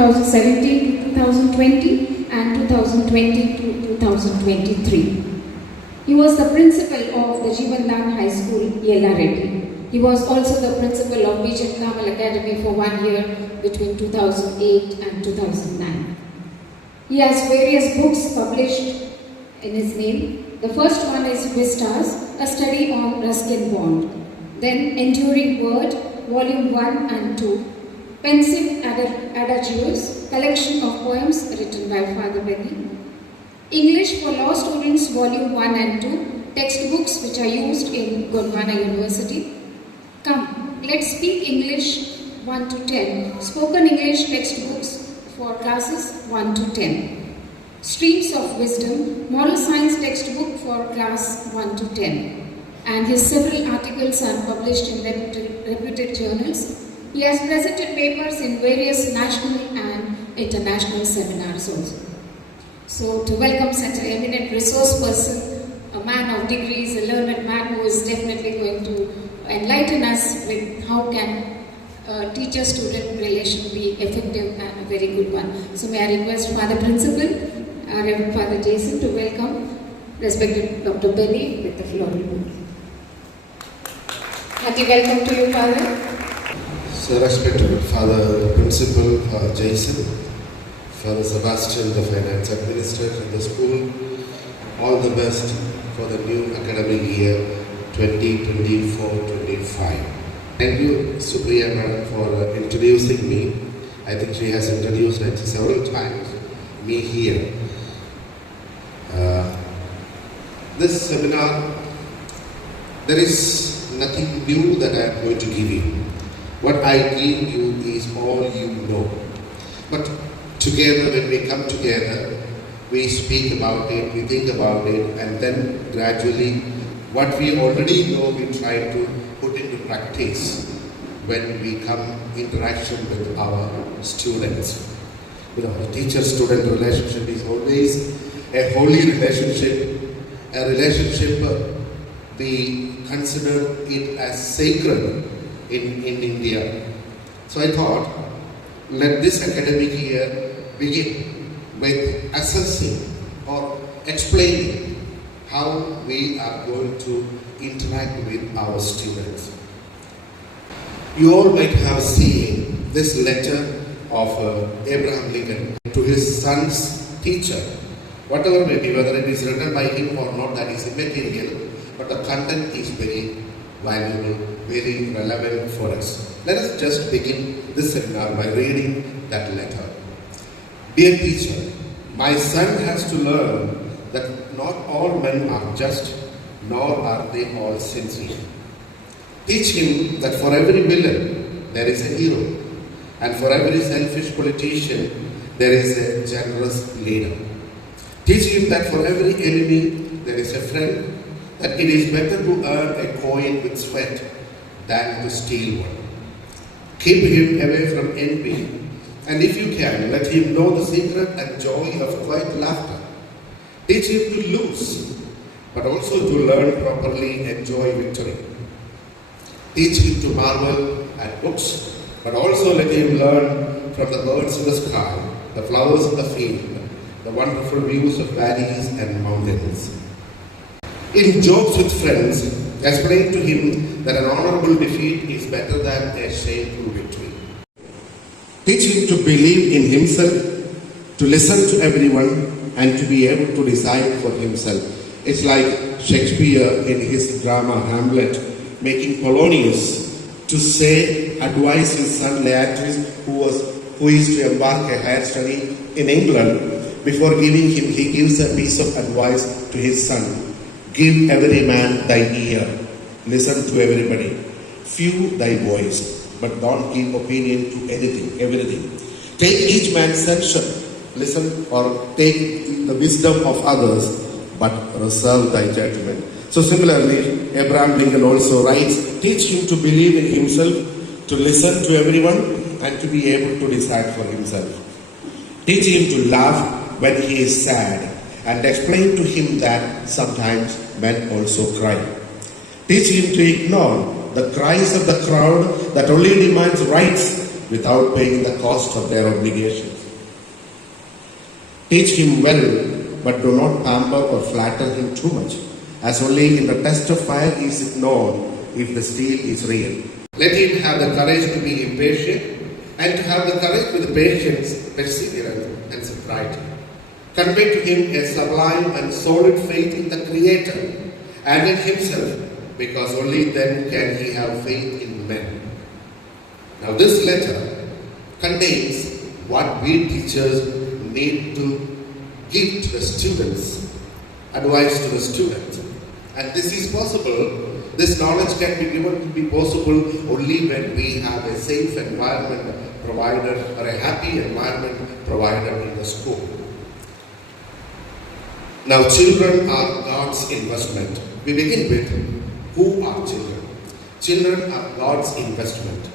2017 to 2020 and 2020 to 2023. He was the principal of the Jeevandan High School, Yellareddy. He was also the principal of BJM Carmel Academy for 1 year between 2008 and 2009. He has various books published in his name. The first one is Vistas, a study on Ruskin Bond. Then Enduring Word, Volume 1 and 2. Pensive Adagios, collection of poems written by Father Benny. English for Law Students, Volume 1 and 2, textbooks which are used in Gondwana University. Come, let's speak English 1 to 10, spoken English textbooks for classes 1 to 10. Streams of Wisdom, Moral Science textbook for class 1 to 10. And his several articles are published in reputed journals. He has presented papers in various national and international seminars also. So to welcome such an eminent resource person, a man of degrees, a learned man who is definitely going to enlighten us with how can teacher-student relation be effective and a very good one. So may I request Father Principal, Reverend Father Jason, to welcome respected Dr. Benny with the floral book. Hearty welcome to you, Father. So respected Father Principal, Father Jason, Father Sebastian, the Finance Administrator in the school, all the best for the new academic year 2024-25. Thank you, Supriya Madam, for introducing me. I think she has introduced it several times, me here. This seminar, there is nothing new that I am going to give you. What I give you is all you know. But together, when we come together, we speak about it, we think about it, and then gradually what we already know we try to put into practice when we come interaction with our students. You know, the teacher-student relationship is always a holy relationship, a relationship we consider it as sacred in India. So I thought, let this academic year begin with assessing or explaining how we are going to interact with our students. You all might have seen this letter of Abraham Lincoln to his son's teacher. Whatever may be, whether it is written by him or not, that is immaterial, but the content is very valuable, very relevant for us. Let us just begin this seminar by reading that letter. Dear teacher, my son has to learn that not all men are just, nor are they all sincere. Teach him that for every villain there is a hero, and for every selfish politician there is a generous leader. Teach him that for every enemy there is a friend, that it is better to earn a coin with sweat than to steal one. Keep him away from envy, and if you can, let him know the secret and joy of quiet laughter. Teach him to lose, but also to learn properly enjoy victory. Teach him to marvel at books, but also let him learn from the birds in the sky, the flowers in the field, the wonderful views of valleys and mountains. In jokes with friends, explain to him that an honorable defeat is better than a shameful victory. Teach him to believe in himself, to listen to everyone, and to be able to decide for himself. It's like Shakespeare in his drama Hamlet, making Polonius to advise his son Leatrice, who is to embark a higher study in England. Before giving him, he gives a piece of advice to his son. Give every man thy ear, listen to everybody, few thy voice, but don't give opinion to everything. Take each man's censure, listen or take the wisdom of others, but reserve thy judgment. So similarly, Abraham Lincoln also writes, teach him to believe in himself, to listen to everyone, and to be able to decide for himself. Teach him to laugh when he is sad, and explain to him that sometimes men also cry. Teach him to ignore the cries of the crowd that only demands rights without paying the cost of their obligations. Teach him well, but do not pamper or flatter him too much, as only in the test of fire is it known if the steel is real. Let him have the courage to be impatient, and to have the courage with patience, perseverance, and sobriety. Convey to him a sublime and solid faith in the Creator and in himself, because only then can he have faith in men. Now this letter contains what we teachers need to give to the students, advice to the students. And this is possible. This knowledge can be given to be possible only when we have a safe environment provided or a happy environment provided in the school. Now children are God's investment. We begin with who are children? Children are God's investment.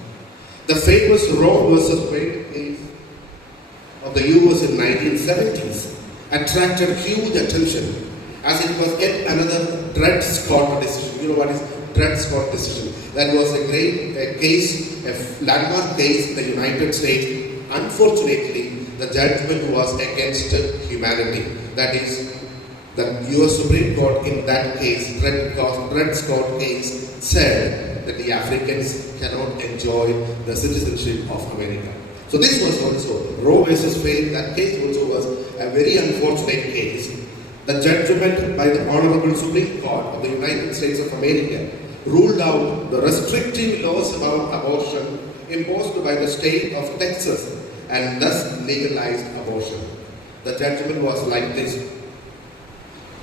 The famous Roe versus Wade case of the US in 1970s attracted huge attention as it was yet another Dred Scott decision. You know what is Dred Scott decision? That was a great case, a landmark case in the United States. Unfortunately, the judgment was against humanity. That is, the US Supreme Court in that case, Dred Scott case, said that the Africans cannot enjoy the citizenship of America. So this was also Roe versus Wade. That case also was a very unfortunate case. The judgment by the Honorable Supreme Court of the United States of America ruled out the restrictive laws about abortion imposed by the state of Texas and thus legalized abortion. The judgment was like this.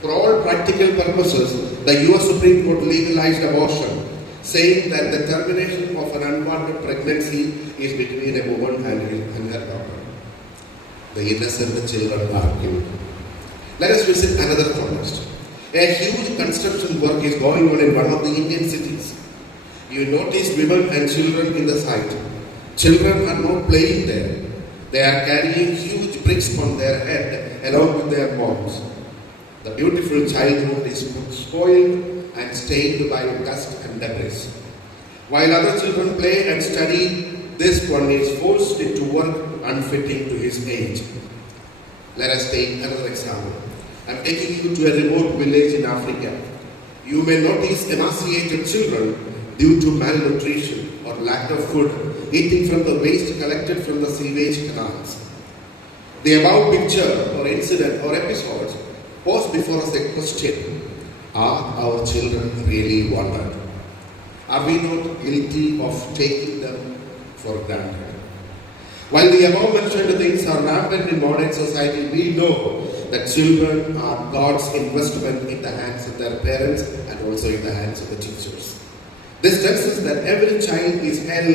For all practical purposes, the US Supreme Court legalized abortion, saying that the termination of an unwanted pregnancy is between a woman and her daughter. The innocent children are killed. Let us visit another context. A huge construction work is going on in one of the Indian cities. You notice women and children in the site. Children are not playing there. They are carrying huge bricks on their head along with their moms. The beautiful childhood is spoiled and stained by dust and debris. While other children play and study, this one is forced into work unfitting to his age. Let us take another example. I am taking you to a remote village in Africa. You may notice emaciated children due to malnutrition or lack of food, eating from the waste collected from the sewage canals. The above picture or incident or episodes pose before us a question: are our children really wanted? Are we not guilty of taking them for granted? While the above mentioned things are rampant in modern society, we know that children are God's investment in the hands of their parents and also in the hands of the teachers. This tells us that every child is held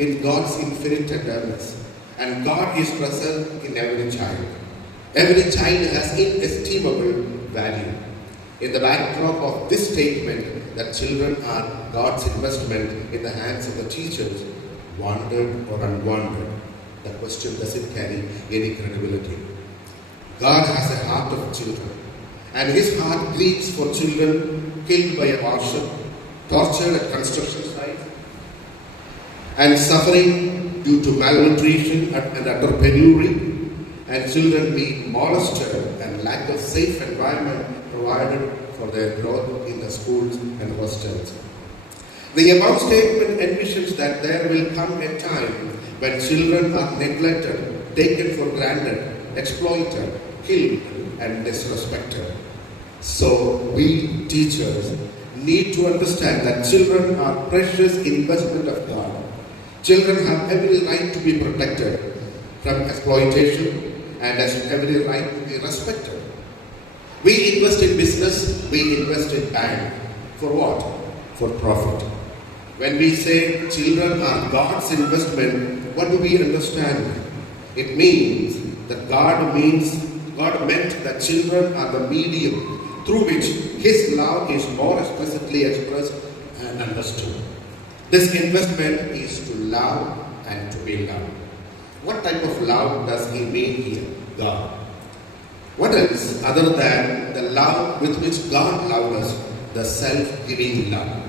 in God's infinite tenderness, and God is present in every child. Every child has inestimable value. In the backdrop of this statement that children are God's investment in the hands of the teachers, wanted or unwanted, the question doesn't carry any credibility. God has a heart of children, and His heart grieves for children killed by abortion, tortured at construction sites, and suffering due to malnutrition and utter penury, and children being molested and lack of safe environment provided for their growth in the schools and hostels. The above statement envisions that there will come a time when children are neglected, taken for granted, exploited, killed, and disrespected. So we teachers need to understand that children are precious investment of God. Children have every right to be protected from exploitation and has every right to be respected. We invest in business, we invest in bank. For what? For profit. When we say children are God's investment, what do we understand? It means that God meant that children are the medium through which His love is more explicitly expressed and understood. This investment is to love and to be loved. What type of love does He mean here? God. What else other than the love with which God loved us, the self-giving love?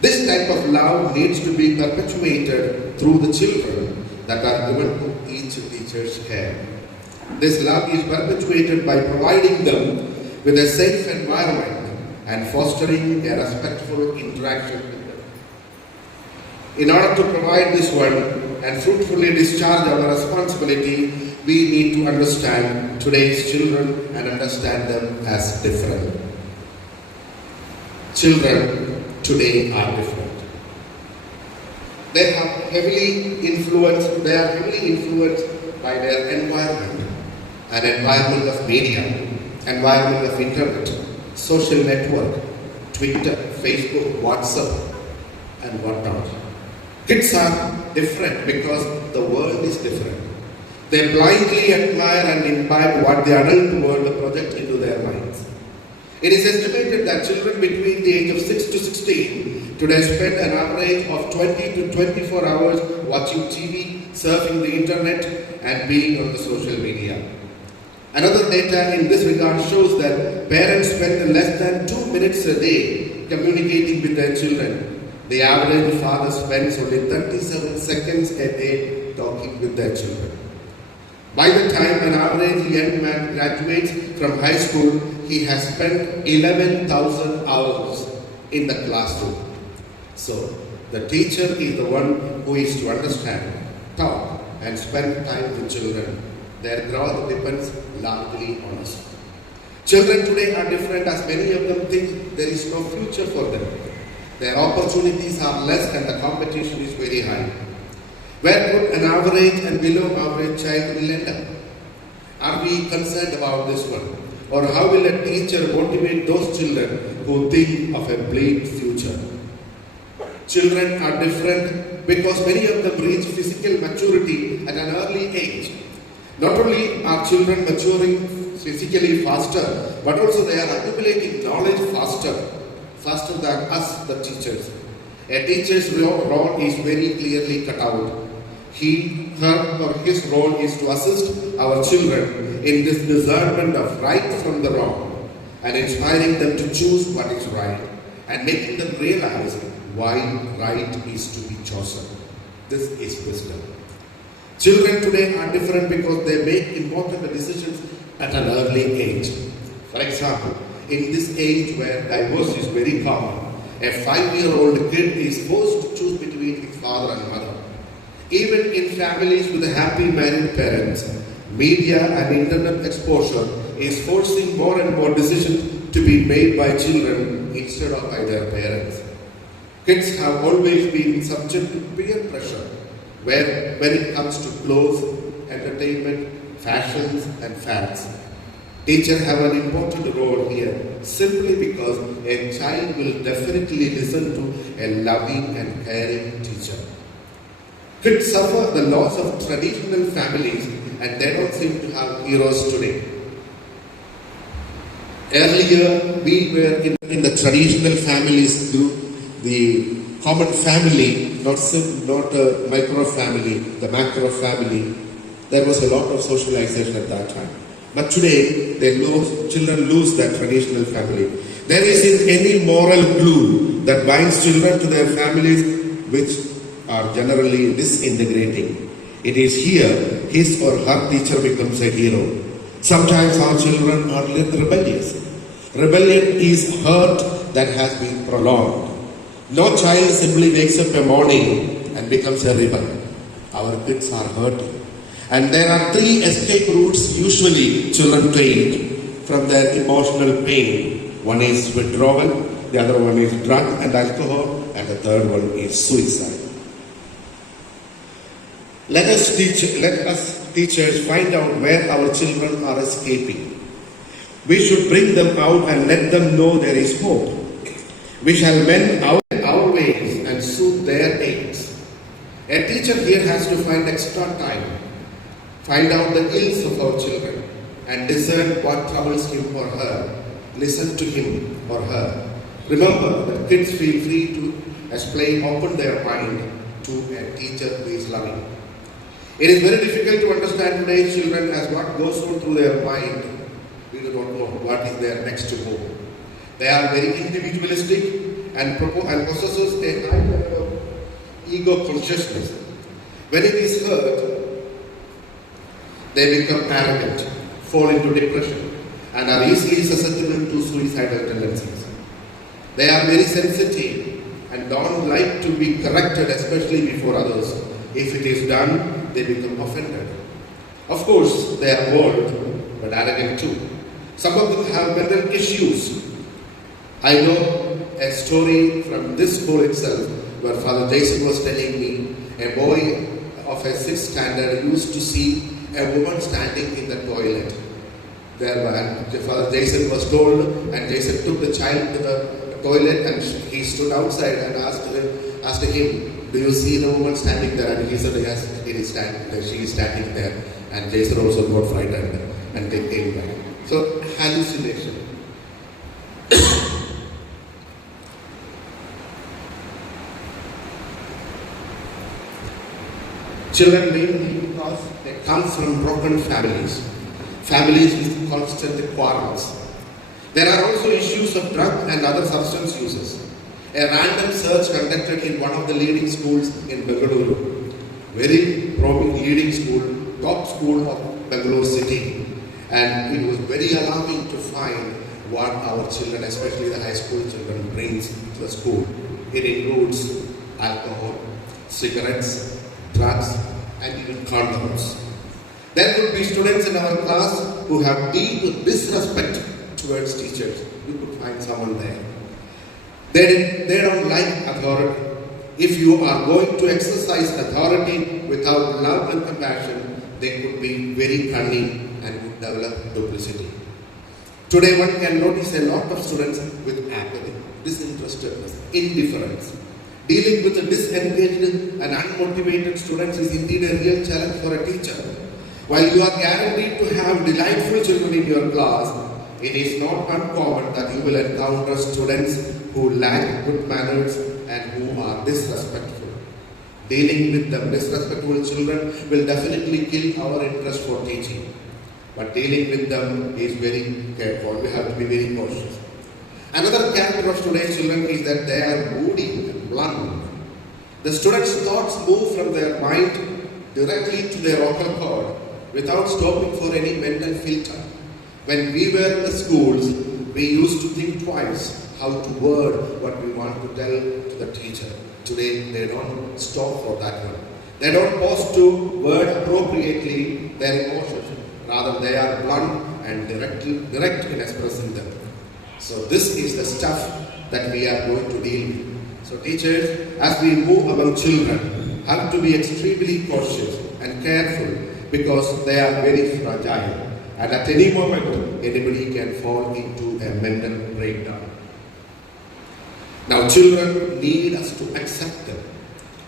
This type of love needs to be perpetuated through the children that are given to each teacher's care. This love is perpetuated by providing them with a safe environment and fostering a respectful interaction with them. In order to provide this one and fruitfully discharge our responsibility, we need to understand today's children and understand them as different. Children today are different. They are heavily influenced by their environment, an environment of media, environment of internet, social network, Twitter, Facebook, WhatsApp, and whatnot. Kids are different because the world is different. They blindly admire and imbibe what the adult world projects into their minds. It is estimated that children between the age of 6 to 16 today spend an average of 20 to 24 hours watching TV, surfing the internet, and being on the social media. Another data in this regard shows that parents spend less than 2 minutes a day communicating with their children. The average father spends only 37 seconds a day talking with their children. By the time an average young man graduates from high school, he has spent 11,000 hours in the classroom. So, the teacher is the one who is to understand, talk, and spend time with children. Their growth depends largely on us. Children today are different as many of them think there is no future for them. Their opportunities are less and the competition is very high. Where could an average and below average child will end up? Are we concerned about this one? Or how will a teacher motivate those children who think of a bleak future? Children are different because many of them reach physical maturity at an early age. Not only are children maturing physically faster, but also they are accumulating knowledge faster than us, the teachers. A teacher's role is very clearly cut out. Her or his role is to assist our children in this discernment of right from the wrong and inspiring them to choose what is right and making them realize why right is to be chosen. This is wisdom. Children today are different because they make important decisions at an early age. For example, in this age where divorce is very common, a 5-year-old kid is forced to choose between his father and mother. Even in families with happy married parents, media and internet exposure is forcing more and more decisions to be made by children instead of by their parents. Kids have always been subject to peer pressure when it comes to clothes, entertainment, fashions and fads. Teachers have an important role here simply because a child will definitely listen to a loving and caring teacher. Kids suffer the loss of traditional families and they don't seem to have heroes today. Earlier, we were in the traditional families through the common family, not a micro family, the macro family. There was a lot of socialization at that time. But today, children lose that traditional family. There isn't any moral glue that binds children to their families which are generally disintegrating. It is here his or her teacher becomes a hero. Sometimes our children are rebellious. Rebellion is hurt that has been prolonged. No child simply wakes up a morning and becomes a rebel. Our kids are hurting. And there are 3 escape routes usually children take from their emotional pain. One is withdrawal, the other one is drug and alcohol, and the third one is suicide. Let us teachers find out where our children are escaping. We should bring them out and let them know there is hope. We shall mend our ways and soothe their aches. A teacher here has to find extra time, find out the ills of our children, and discern what troubles him or her. Listen to him or her. Remember that kids feel free to open their mind to a teacher who is loving. It is very difficult to understand today's children as what goes on through their mind. We do not know what is their next home. They are very individualistic and possesses a high level of ego consciousness. When it is hurt, They become arrogant, fall into depression, and are easily susceptible to suicidal tendencies. They are very sensitive and don't like to be corrected, especially before others. If it is done, they become offended. Of course, they are bold, but arrogant too. Some of them have mental issues. I know a story from this school itself where Father Jason was telling me a boy of a 6th standard used to see a woman standing in the toilet. Father Jason was told, and Jason took the child to the toilet and he stood outside and asked him, "Do you see the woman standing there?" And he said, "Yes, she is standing there." And Jason also got frightened and they came back. So, hallucination. Children mainly because they come from broken families with constant quarrels. There are also issues of drug and other substance uses. A random search conducted in one of the leading schools in Bengaluru, very prominent leading school, top school of Bangalore city, and it was very alarming to find what our children, especially the high school children, brings to the school. It includes alcohol, cigarettes, drugs, and even condoms. There could be students in our class who have deep disrespect towards teachers. You could find someone there. They don't like authority. If you are going to exercise authority without love and compassion, they could be very cunning and would develop duplicity. Today one can notice a lot of students with apathy, disinterestedness, indifference. Dealing with the disengaged and unmotivated students is indeed a real challenge for a teacher. While you are guaranteed to have delightful children in your class, it is not uncommon that you will encounter students who lack good manners and who are disrespectful. Dealing with the disrespectful children will definitely kill our interest for teaching. But dealing with them is very careful. We have to be very cautious. Another character of today's children is that they are moody and blunt. The students' thoughts move from their mind directly to their vocal cord without stopping for any mental filter. When we were in the schools, we used to think twice how to word what we want to tell to the teacher. Today, they don't stop for that one. They don't pause to word appropriately their emotions. Rather, they are blunt and direct in expressing them. So this is the stuff that we are going to deal with. So teachers, as we move among children, have to be extremely cautious and careful because they are very fragile. And at any moment, anybody can fall into a mental breakdown. Now children need us to accept them.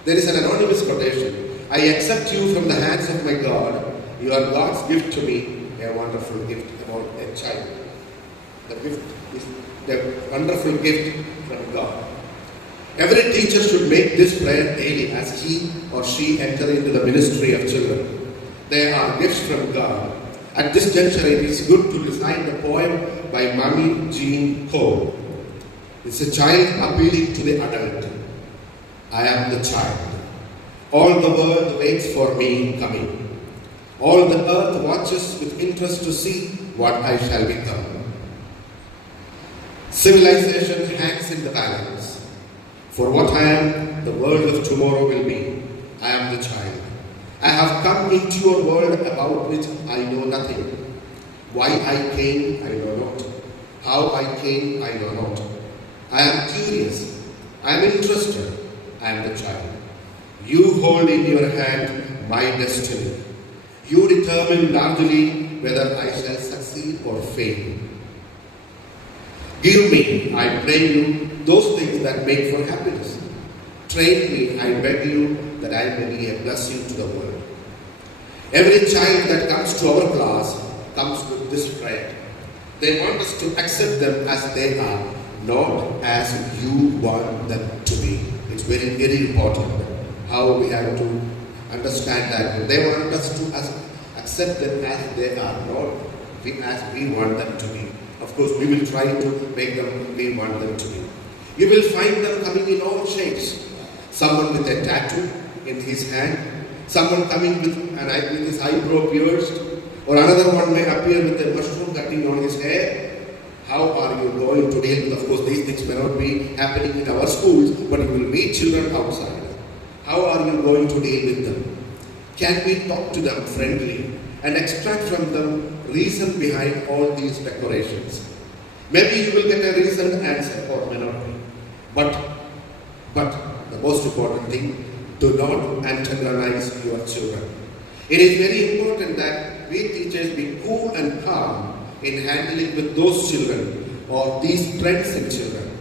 There is an anonymous quotation. "I accept you from the hands of my God. You are God's gift to me," a wonderful gift about a child. The gift is the wonderful gift from God. Every teacher should make this prayer daily as he or she enter into the ministry of children. They are gifts from God. At this juncture, it is good to recite the poem by Mami Jean Cole. It's a child appealing to the adult. "I am the child. All the world waits for me coming. All the earth watches with interest to see what I shall become. Civilization hangs in the balance. For what I am, the world of tomorrow will be. I am the child. I have come into your world about which I know nothing. Why I came, I know not. How I came, I know not. I am curious. I am interested. I am the child. You hold in your hand my destiny. You determine largely whether I shall succeed or fail. Give me, I pray you, those things that make for happiness. Train me, I beg you, that I may be a blessing to the world." Every child that comes to our class comes with this prayer. They want us to accept them as they are, not as you want them to be. It's very, very important how we have to understand that. They want us to accept them as they are, not as we want them to be. Of course, we will try to make them we want them to be. You will find them coming in all shapes. Someone with a tattoo in his hand, someone coming with his eyebrow pierced, Or another one may appear with a mushroom cutting on his hair. How are you going to deal with? Of course, these things may not be happening in our schools, but you will meet children outside. How are you going to deal with them? Can we talk to them friendly and extract from them reason behind all these decorations? Maybe you will get a reasoned answer or may not be. But the most important thing, do not antagonize your children. It is very important that we teachers be cool and calm in handling with those children or these trends in children.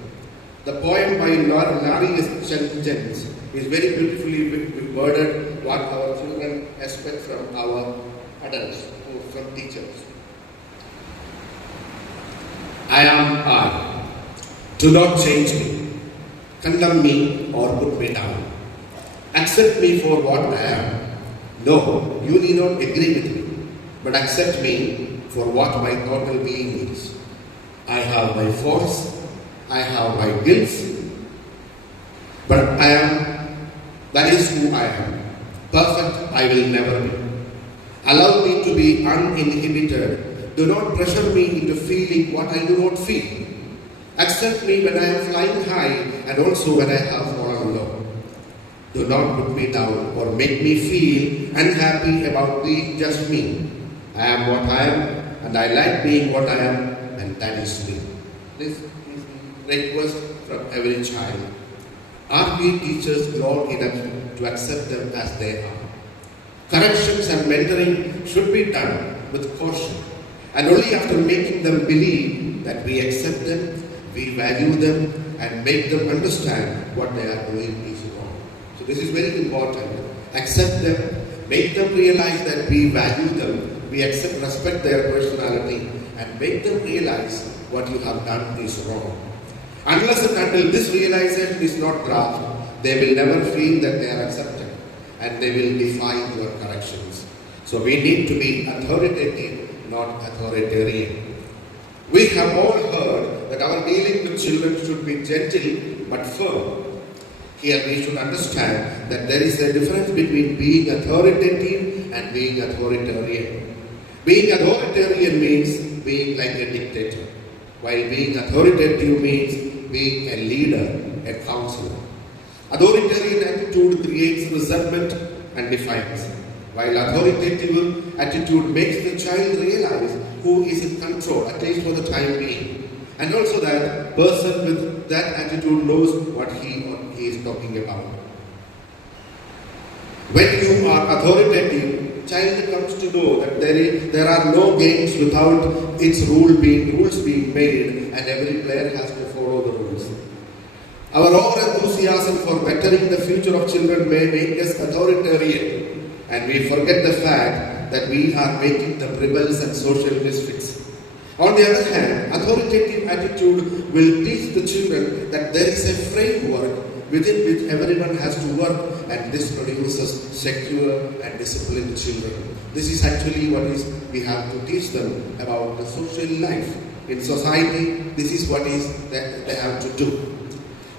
The poem by Larry Jens is very beautifully worded what our children expect from our adults or from teachers. I am I. Do not change me, condemn me or put me down. Accept me for what I am. No, you need not agree with me, but accept me for what my total being is. I have my faults, I have my guilt, but that is who I am. Perfect I will never be. Allow me to be uninhibited. Do not pressure me into feeling what I do not feel. Accept me when I am flying high and also when I have fallen low. Do not put me down or make me feel unhappy about being just me. I am what I am and I like being what I am, and that is me. This is the request from every child. Are we teachers grown enough to accept them as they are? Corrections and mentoring should be done with caution, and only after making them believe that we accept them, we value them, and make them understand what they are doing is wrong. So this is very important. Accept them, make them realize that we value them, we respect their personality, and make them realize what you have done is wrong. Unless and until this realization is not grasped, they will never feel that they are accepted, and they will defy your corrections. So we need to be authoritative, not authoritarian. We have all heard that our dealing with children should be gentle but firm. Here we should understand that there is a difference between being authoritative and being authoritarian. Being authoritarian means being like a dictator, while being authoritative means being a leader, a counselor. Authoritarian attitude creates resentment and defiance, while authoritative attitude makes the child realize who is in control, at least for the time being. And also that person with that attitude knows what he or he is talking about. When you are authoritative, child comes to know that there are no games without its rules being made, and every player has to follow the rules. Our over-enthusiasm for bettering the future of children may make us authoritarian, and we forget the fact that we are making them rebels and social misfits. On the other hand, authoritative attitude will teach the children that there is a framework within which everyone has to work, and this produces secure and disciplined children. This is actually what we have to teach them about the social life. In society, this is what that they have to do.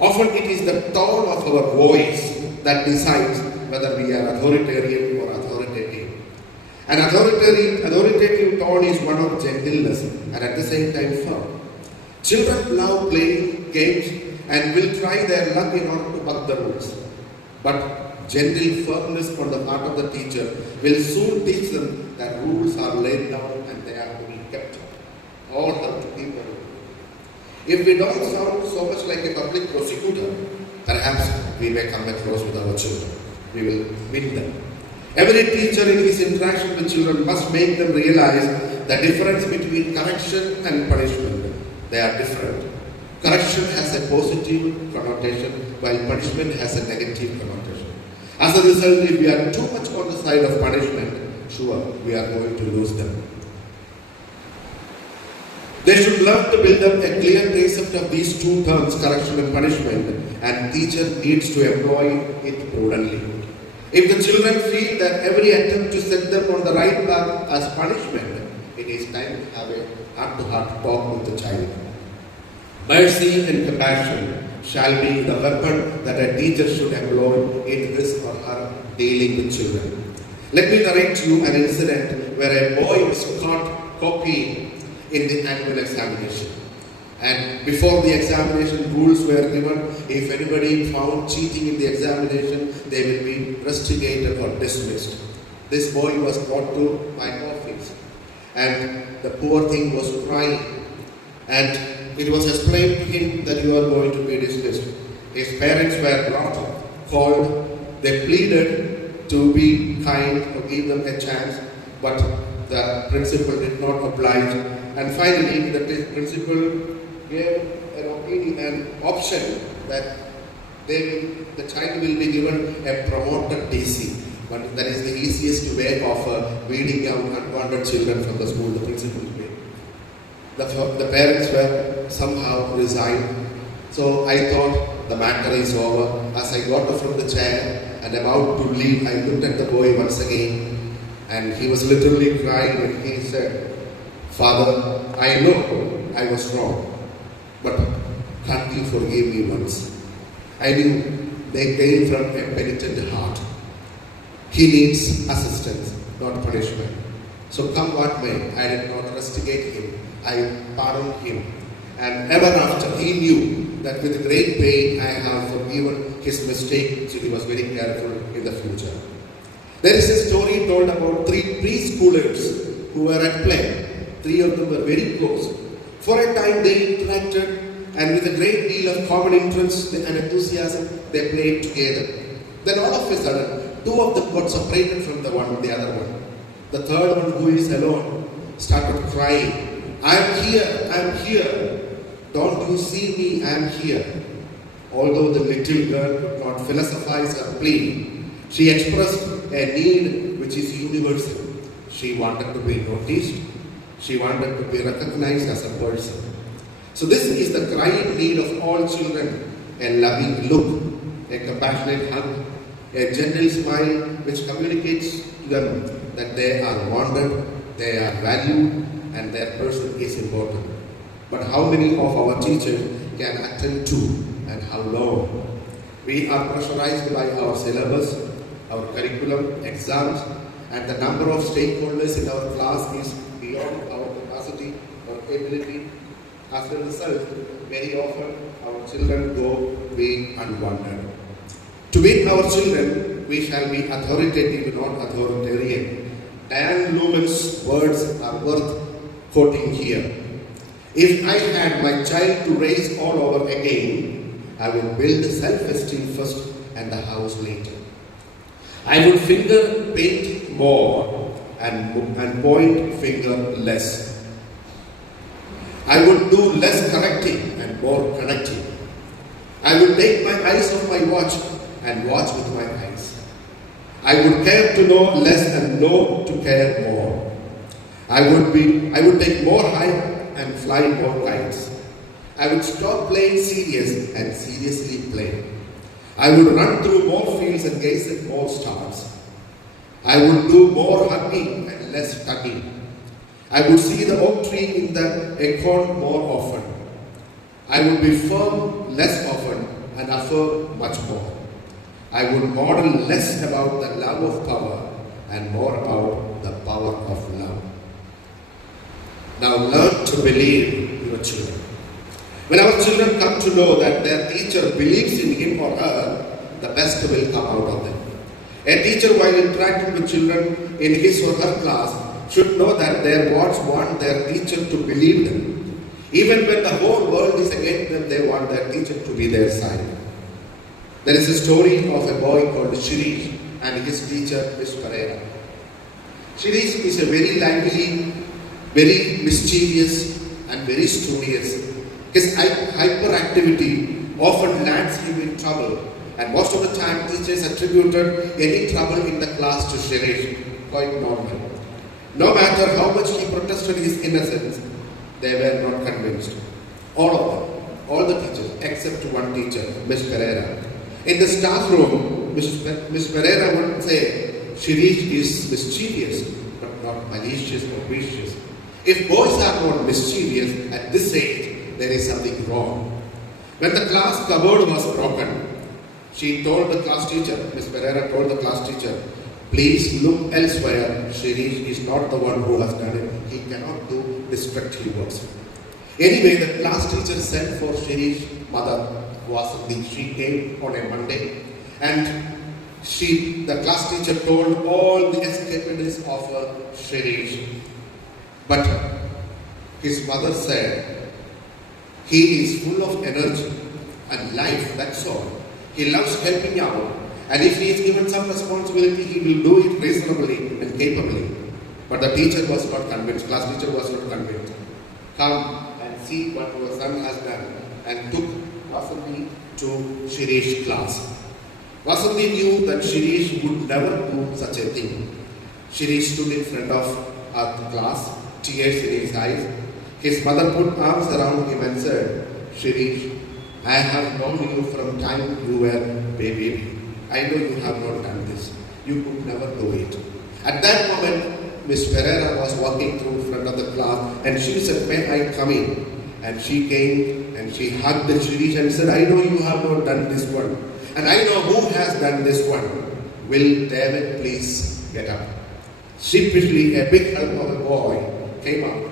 Often it is the tone of our voice that decides whether we are authoritarian or authoritative. An authoritative tone is one of gentleness and at the same time firm. Children love playing games and will try their luck in order to buck the rules. But gentle firmness on the part of the teacher will soon teach them that rules are laid down and they are to be kept. All have to keep the rules. If we don't sound so much like a public prosecutor, perhaps we may come across with our children. We will win them. Every teacher in his interaction with children must make them realize the difference between correction and punishment. They are different. Correction has a positive connotation, while punishment has a negative connotation. As a result, if we are too much on the side of punishment, sure, we are going to lose them. They should learn to build up a clear concept of these two terms, correction and punishment, and teacher needs to employ it prudently. If the children feel that every attempt to set them on the right path as punishment, it is time to have a heart-to-heart talk with the child. Mercy and compassion shall be the weapon that a teacher should employ in his or her dealing with children. Let me narrate to you an incident where a boy was caught copying in the annual examination. And before the examination, rules were given. If anybody found cheating in the examination, they will be rusticated or dismissed. This boy was brought to my office, and the poor thing was crying. And it was explained to him that you are going to be dismissed. His parents were brought, called, they pleaded to be kind or give them a chance, but the principal did not oblige. And finally, the principal gave an opinion, an option that the child will be given a promoted DC. But that is the easiest way of weeding out unwanted children from the school, the principal's way. The parents were somehow resigned. So I thought the matter is over. As I got up from the chair and about to leave, I looked at the boy once again, and he was literally crying, and he said, "Father, I know I was wrong, but can't you forgive me once?" I knew they came from a penitent heart. He needs assistance, not punishment. So come what may, I did not rusticate him. I pardoned him. And ever after, he knew that with great pain I have forgiven his mistake, so he was very careful in the future. There is a story told about 3 preschoolers who were at play. 3 of them were very close. For a time they interacted, and with a great deal of common interest and enthusiasm, they played together. Then all of a sudden, 2 of them got separated from the other one. The third one, who is alone, started crying, "I am here, I am here. Don't you see me? I am here." Although the little girl could not philosophize or plead, she expressed a need which is universal. She wanted to be noticed. She wanted to be recognized as a person. So this is the crying need of all children: a loving look, a compassionate hug, a gentle smile which communicates to them that they are wanted, they are valued, and their person is important. But how many of our teachers can attend to, and how long? We are pressurized by our syllabus, our curriculum, exams, and the number of stakeholders in our class is beyond our capacity or ability. As a result, very often our children go being unwanted. To win our children, we shall be authoritative, not authoritarian. Diane Lumen's words are worth quoting here. "If I had my child to raise all over again, I would build self-esteem first and the house later. I would finger paint more and point finger less. I would do less correcting and more connecting. I would take my eyes off my watch and watch with my eyes. I would care to know less and know to care more. I would take more height and fly more kites. I would stop playing serious and seriously play. I would run through more fields and gaze at more stars. I would do more hugging and less tugging. I would see the oak tree in the acorn more often. I would be firm less often and affirm much more. I would model less about the love of power and more about the power of love." Now learn to believe your children. When our children come to know that their teacher believes in him or her, the best will come out of them. A teacher, while interacting with children in his or her class, should know that their wards want their teacher to believe them. Even when the whole world is against them, they want their teacher to be their side. There is a story of a boy called Shirish and his teacher, Miss Pereira. Shirish is a very lively, very mischievous and very studious. His hyperactivity often lands him in trouble, and most of the time teachers attributed any trouble in the class to Shirish, quite normal. No matter how much he protested his innocence, they were not convinced. All of them, all the teachers, except one teacher, Miss Pereira. In the staff room, Miss Pereira would say, "Shirish is mischievous, but not malicious or vicious. If boys are not mischievous at this age, there is something wrong." When the class cupboard was broken, she told the class teacher, Miss Pereira told the class teacher, Please look elsewhere. Shirish is not the one who has done it. He cannot do destructive works. Anyway, the class teacher sent for Shirish's mother, Vasandi. She came on a Monday, and the class teacher told all the escapades of Shirish. But his mother said, he is full of energy and life, that's all. He loves helping out, and if he is given some responsibility, he will do it reasonably and capably. But the teacher was not convinced, class teacher was not convinced. Come and see what your son has done, and took Vasandi to Shirish's class. Vasandi knew that Shirish would never do such a thing. Shirish stood in front of our class, tears in his eyes. His mother put arms around him and said, Shirish, I have known you from time you were a baby. I know you have not done this. You could never do it. At that moment, Miss Pereira was walking through front of the class, and she said, may I come in? And she came and she hugged Shirish and said, I know you have not done this one. And I know who has done this one. Will David please get up? Sheepishly, a big help of a boy came up.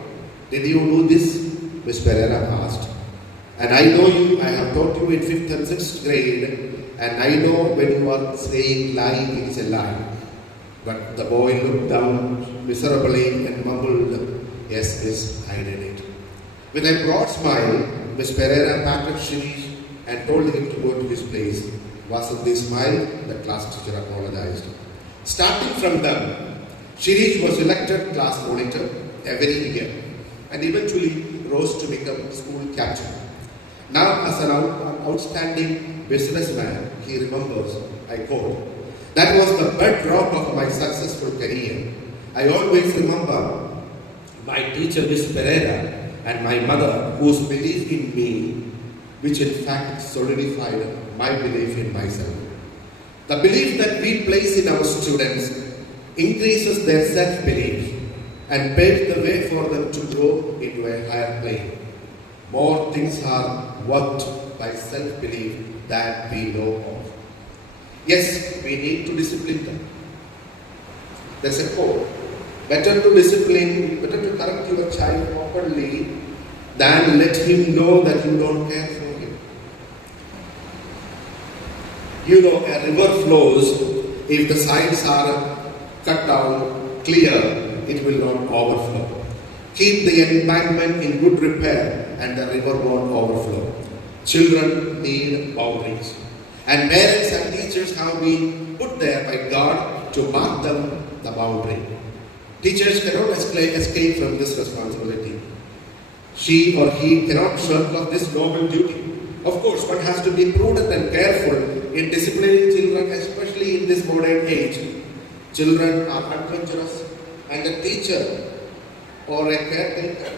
Did you do this? Miss Pereira asked. And I know you, I have taught you in 5th and 6th grade, and I know when you are saying lie, it is a lie. But the boy looked down miserably and mumbled, yes, yes, I did it. With a broad smile, Miss Pereira patted Shirish and told him to go to his place. Vasandi smiled, the class teacher apologized. Starting from then, Shirish was elected class monitor every year and eventually rose to become school captain. Now, as an outstanding businessman, he remembers, I quote, that was the bedrock of my successful career. I always remember my teacher, Miss Pereira, and my mother, whose belief in me, which in fact solidified my belief in myself. The belief that we place in our students increases their self-belief and paves the way for them to grow into a higher plane. More things are worked by self-belief than we know of. Yes, we need to discipline them. There's a quote, better to correct your child properly than let him know that you don't care for him. You know, a river flows, if the sides are cut down clear, it will not overflow. Keep the embankment in good repair and the river won't overflow. Children need boundaries. And parents and teachers have been put there by God to mark them the boundary. Teachers cannot escape from this responsibility. She or he cannot shirk off this noble duty. Of course, one has to be prudent and careful in disciplining children, especially in this modern age. Children are adventurous, and a teacher or a caretaker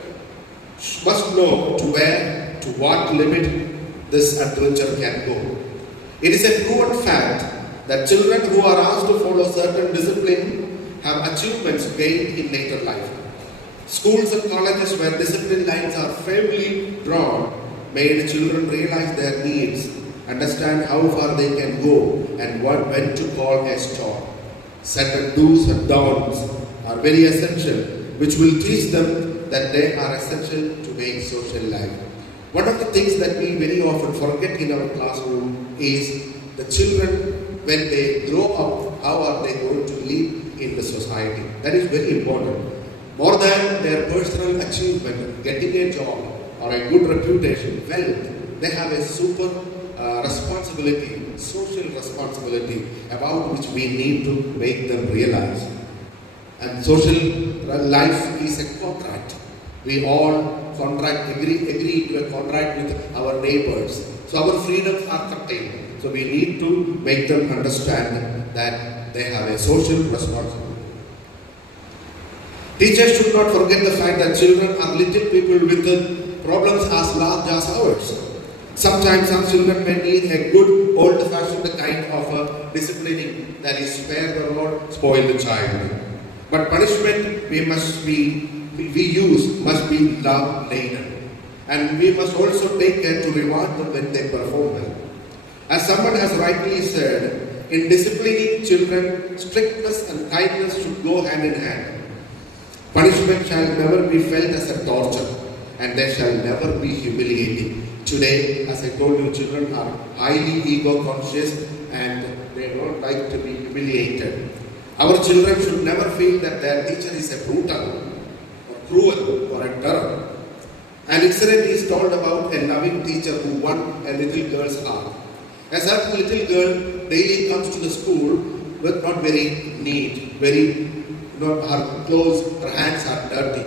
must know to what limit this adventure can go. It is a proven fact that children who are asked to follow certain discipline have achievements gained in later life. Schools and colleges where discipline lines are firmly drawn made children realize their needs, understand how far they can go, and when to call a stop. Certain do's and don'ts are very essential, which will teach them that they are essential to make social life. One of the things that we very often forget in our classroom is the children, when they grow up, how are they going to live in the society? That is very important. More than their personal achievement, getting a job or a good reputation, wealth, they have a super responsibility, social responsibility about which we need to make them realize. And social life is a contract. We all agree to a contract with our neighbors. So our freedoms are curtailed. So we need to make them understand that they have a social responsibility. Teachers should not forget the fact that children are little people with problems as large as ours. Sometimes some children may need a good old-fashioned kind of disciplining, that is, spare the rod, spoil the child. But punishment we use must be love-laden. And we must also take care to reward them when they perform well. As someone has rightly said, in disciplining children, strictness and kindness should go hand in hand. Punishment shall never be felt as a torture, and they shall never be humiliating. Today, as I told you, children are highly ego conscious and they don't like to be humiliated. Our children should never feel that their teacher is a brutal or cruel or a terror. An incident is told about a loving teacher who won a little girl's heart. A certain little girl daily comes to the school with not very neat, her clothes, her hands are dirty.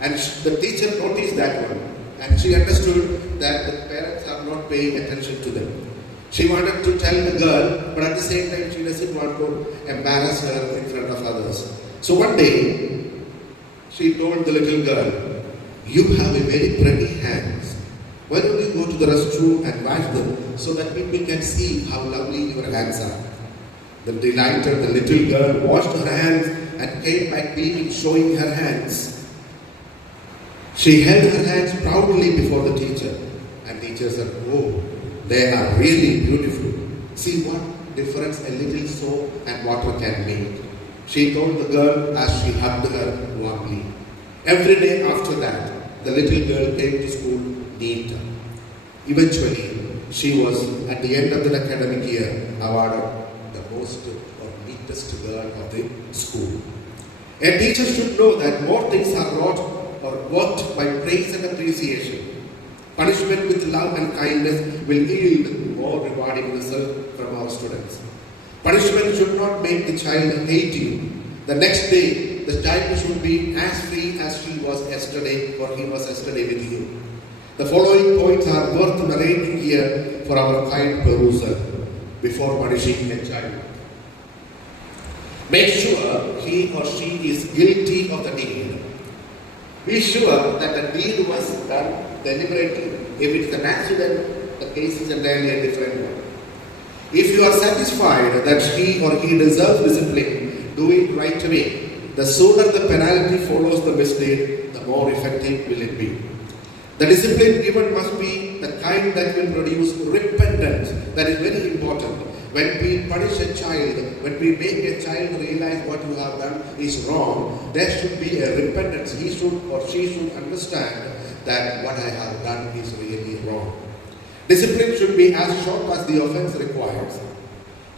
And the teacher noticed that one. And she understood that the parents are not paying attention to them. She wanted to tell the girl, but at the same time she doesn't want to embarrass her in front of others. So one day, she told the little girl, "You have a very pretty hands. Why don't you go to the restroom and wash them so that people can see how lovely your hands are?" The delighted the little girl washed her hands and came back beaming, showing her hands. She held her hands proudly before the teacher, and teacher said, "Oh, they are really beautiful. See what difference a little soap and water can make." She told the girl as she hugged her warmly. Every day after that, the little girl came to school neat. Eventually, she was, at the end of the academic year, awarded the most or neatest girl of the school. A teacher should know that more things are wrought or worked by praise and appreciation. Punishment with love and kindness will yield more rewarding results from our students. Punishment should not make the child hate you. The next day, the child should be as free as she was yesterday or he was yesterday with you. The following points are worth narrating here for our kind perusal before punishing a child. Make sure he or she is guilty of the deed. Be sure that the deed was done deliberately. If it's an accident, the case is entirely a different one. If you are satisfied that he or he deserves discipline, do it right away. The sooner the penalty follows the mistake, the more effective will it be. The discipline given must be the kind that will produce repentance. That is very important. When we punish a child, when we make a child realize what you have done is wrong, there should be a repentance. He should or she should understand that what I have done is really wrong. Discipline should be as short as the offense requires.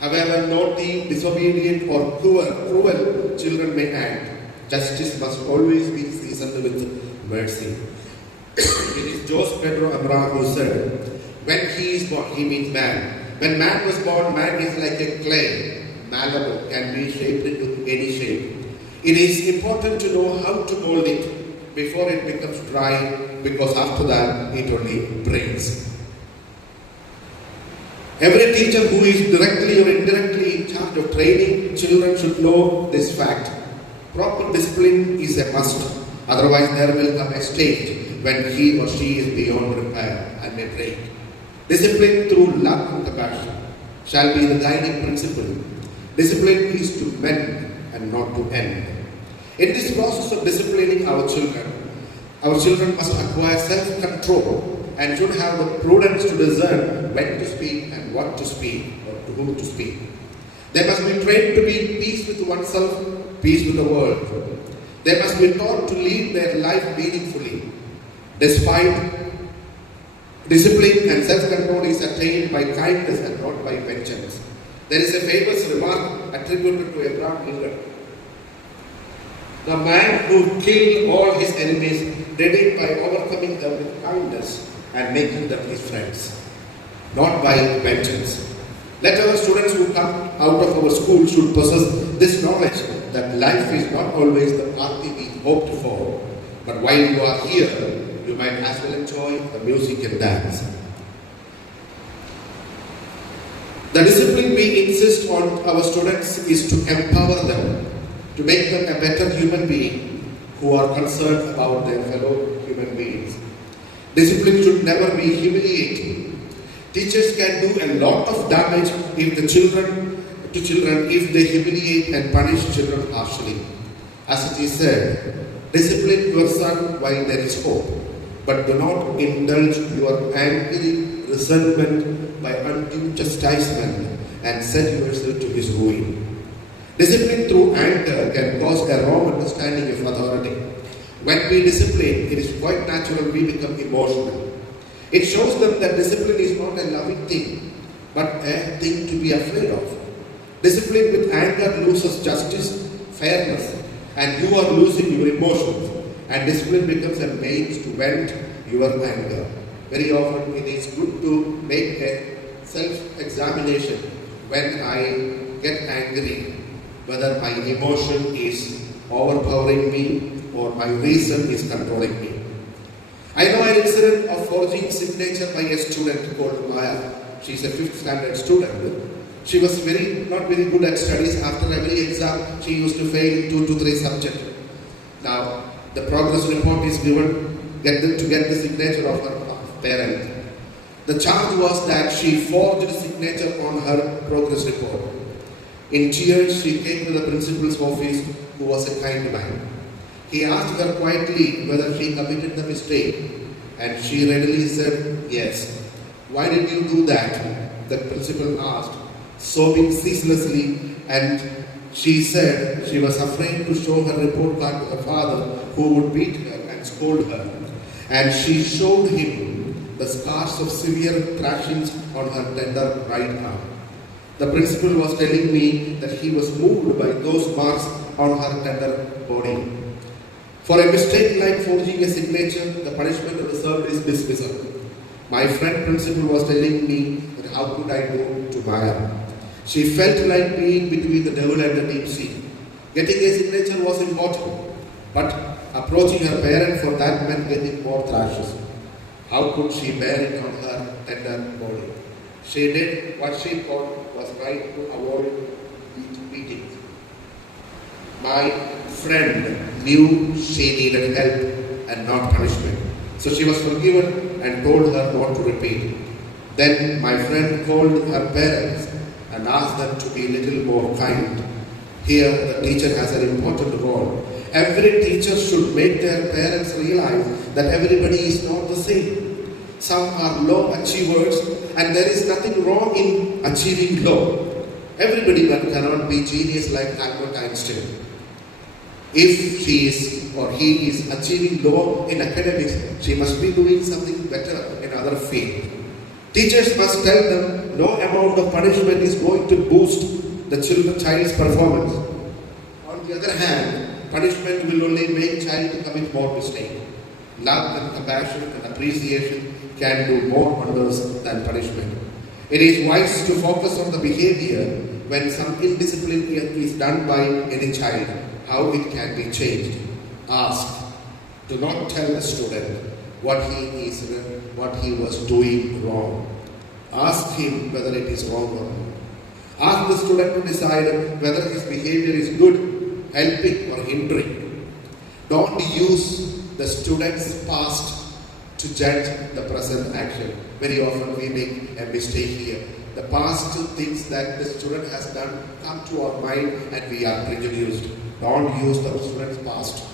However naughty, disobedient or cruel children may act, justice must always be seasoned with mercy. It is Jose Pedro Abra who said, "When he is born, he means man. When man was born, man is like a clay, malleable, can be shaped into any shape. It is important to know how to mold it before it becomes dry, because after that it only breaks." Every teacher who is directly or indirectly in charge of training children should know this fact. Proper discipline is a must. Otherwise, there will come a stage when he or she is beyond repair and may break. Discipline through love and compassion shall be the guiding principle. Discipline is to mend and not to end. In this process of disciplining our children must acquire self-control and should have the prudence to discern when to speak and what to speak or to whom to speak. They must be trained to be peace with oneself, peace with the world. They must be taught to lead their life meaningfully. Despite discipline and self-control is attained by kindness and not by vengeance. There is a famous remark attributed to Abraham Lincoln. The man who killed all his enemies did it by overcoming them with kindness and making them his friends, not by vengeance. Let our students who come out of our school should possess this knowledge that life is not always the party we hoped for, but while you are here, you might as well enjoy the music and dance. The discipline we insist on our students is to empower them, to make them a better human being who are concerned about their fellow human beings. Discipline should never be humiliating. Teachers can do a lot of damage if children if they humiliate and punish children harshly. As it is said, discipline your son while there is hope, but do not indulge your angry resentment by undue chastisement. and set yourself to his ruin. Discipline through anger can cause a wrong understanding of authority. When we discipline, it is quite natural we become emotional. It shows them that discipline is not a loving thing, but a thing to be afraid of. Discipline with anger loses justice, fairness, and you are losing your emotions. And discipline becomes a means to vent your anger. Very often it is good to make a self-examination when I get angry, whether my emotion is overpowering me or my reason is controlling me. I know an incident of forging signature by a student called Maya. She is a 5th standard student. She was not very good at studies. After every exam, she used to fail in 2 to 3 subjects. Now, the progress report is given, get the signature of her parent. The charge was that she forged a signature on her progress report. In tears, she came to the principal's office, who was a kind man. He asked her quietly whether she committed the mistake, and she readily said, yes. Why did you do that? The principal asked, sobbing ceaselessly, and she said she was afraid to show her report card to her father, who would beat her and scold her. And she showed him the scars of severe thrashings on her tender right arm. The principal was telling me that he was moved by those marks on her tender body. For a mistake like forging a signature, the punishment reserved is dismissal. My friend principal was telling me that how could I go to Maya? She felt like being between the devil and the deep sea. Getting a signature was important, but approaching her parent for that meant getting more thrashes. How could she bear it on her tender body? She did what she thought was right to avoid beating. My friend knew she needed help and not punishment. So she was forgiven and told her not to repeat. Then my friend called her parents and asked them to be a little more kind. Here the teacher has an important role. Every teacher should make their parents realize that everybody is not the same. Some are low achievers, and there is nothing wrong in achieving low. Everybody cannot be genius like Albert Einstein. If she is or he is achieving low in academics, she must be doing something better in other field. Teachers must tell them no amount of punishment is going to boost the child's performance. On the other hand, punishment will only make child commit more mistakes. Love and compassion and appreciation can do more wonders than punishment. It is wise to focus on the behavior when some indiscipline is done by any child, how it can be changed. Ask. Do not tell the student what he was doing wrong. Ask him whether it is wrong or not. Ask the student to decide whether his behavior is good, helping or hindering. Don't use the student's past to judge the present action. Very often we make a mistake here. The past things that the student has done come to our mind and we are prejudiced. Don't use the student's past.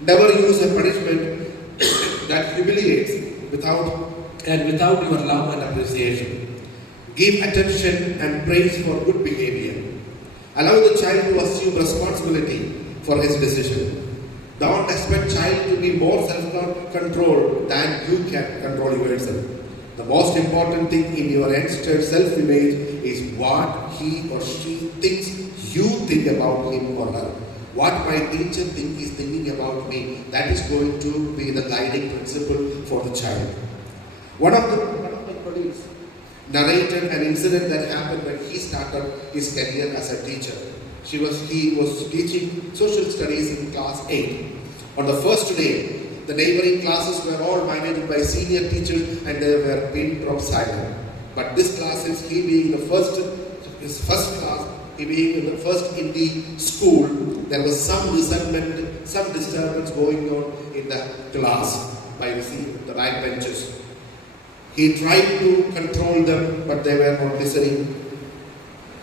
Never use a punishment that humiliates without your love and appreciation. Give attention and praise for good behavior. Allow the child to assume responsibility for his decision. Don't expect child to be more self-controlled than you can control yourself. The most important thing in your youngster's self-image is what he or she thinks you think about him or her. What my teacher is thinking about me, that is going to be the guiding principle for the child. One of my colleagues narrated an incident that happened when he started his career as a teacher. He was teaching social studies in class 8. On the first day, the neighboring classes were all managed by senior teachers and they were pin drop silent. But this class, his first class, he being the first in the school, there was some resentment, some disturbance going on in the class by the backbenchers. He tried to control them, but they were not listening.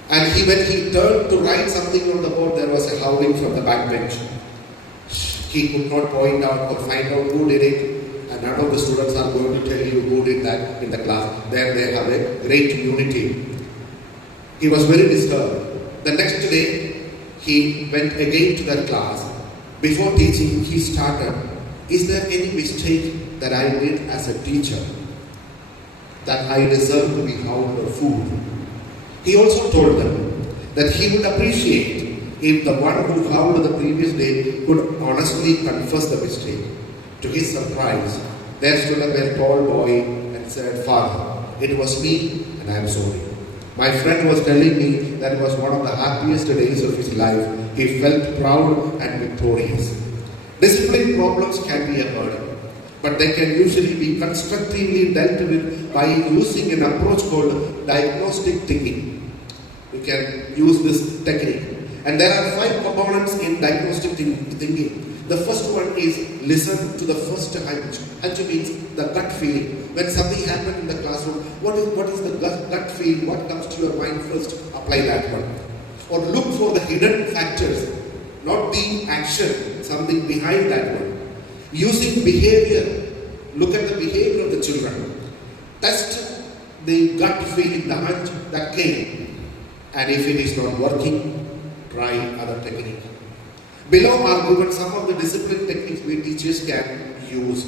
And when he turned to write something on the board, there was a howling from the backbench. He could not point out or find out who did it, and none of the students are going to tell you who did that in the class. There they have a great unity. He was very disturbed. The next day, he went again to that class. Before teaching, he started, "Is there any mistake that I did as a teacher that I deserve to be howled or fooled?" He also told them that he would appreciate if the one who howled the previous day could honestly confess the mistake. To his surprise, there stood up a tall boy and said, "Father, it was me and I am sorry." My friend was telling me that it was one of the happiest days of his life. He felt proud and victorious. Discipline problems can be a burden, but they can usually be constructively dealt with by using an approach called diagnostic thinking. You can use this technique. And there are 5 components in diagnostic thinking. The first one is listen to the first hunch. Hunch means the gut feeling. When something happened in the classroom, what is the gut feeling? What comes to your mind first? Apply that one. Or look for the hidden factors, not the action, something behind that one. Using behavior, look at the behavior of the children. Test the gut feeling, the hunch that came. And if it is not working, try other technique. Below are given some of the discipline techniques we teachers can use.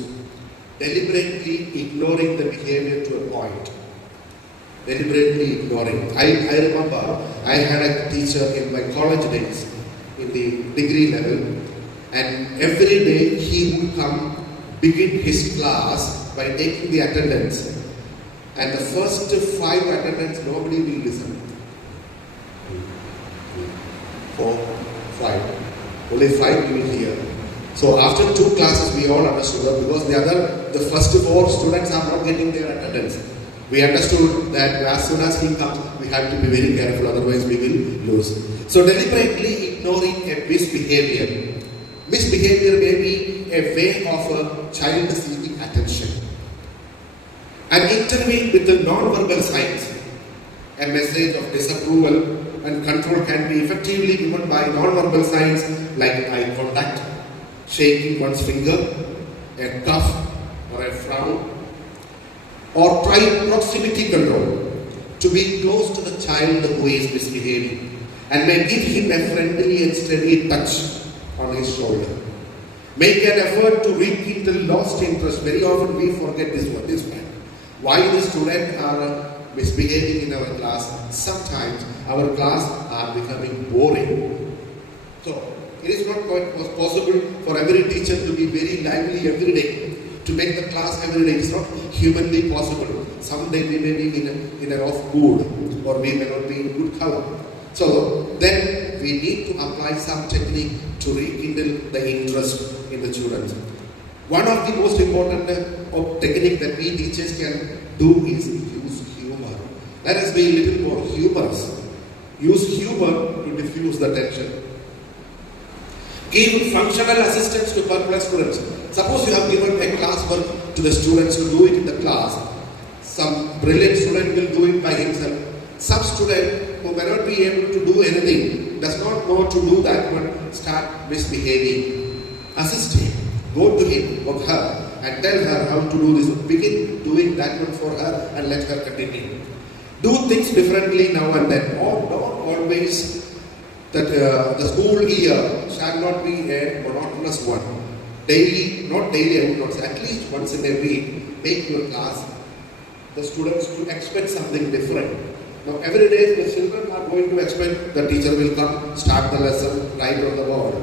Deliberately ignoring the behavior to a point. Deliberately ignoring. I remember I had a teacher in my college days, in the degree level, and every day he would come, begin his class by taking the attendance. And the first 5 attendance, nobody will listen. 4, 5. Only 5 you will hear. So after 2 classes, we all understood that because the first 4 students are not getting their attendance. We understood that as soon as he comes, we have to be very careful, otherwise we will lose. So deliberately ignoring a misbehavior. Misbehavior may be a way of a child seeking attention. And intervene with the non-verbal signs. A message of disapproval and control can be effectively given by non-verbal signs like eye contact, shaking one's finger, a cough or a frown, or try proximity control, to be close to the child who is misbehaving and may give him a friendly and steady touch on his shoulder. Make an effort to rekindle lost interest. Very often we forget this one. Why the students are misbehaving in our class? Sometimes our class are becoming boring. So it is not quite possible for every teacher to be very lively every day, to make the class every day. It's not humanly possible. Someday we may be in an off mood, or we may not be in good color. So then we need to apply some technique to rekindle the interest in the children. One of the most important technique that we teachers can do is use humor. Let us be a little more humorous. Use humor to diffuse the tension. Give functional assistance to perplexed students. Suppose you have given a classwork to the students to do it in the class. Some brilliant student will do it by himself. Some student who may not be able to do anything, does not know to do that one, start misbehaving. Assist him. Go to him or her and tell her how to do this. Begin doing that one for her and let her continue. Do things differently now and then. Or not always that the school year shall not be a monotonous one. Daily, not daily, I would not say, at least once in a week, make your class, the students to expect something different. Now every day the children are going to expect the teacher will come, start the lesson, write on the board.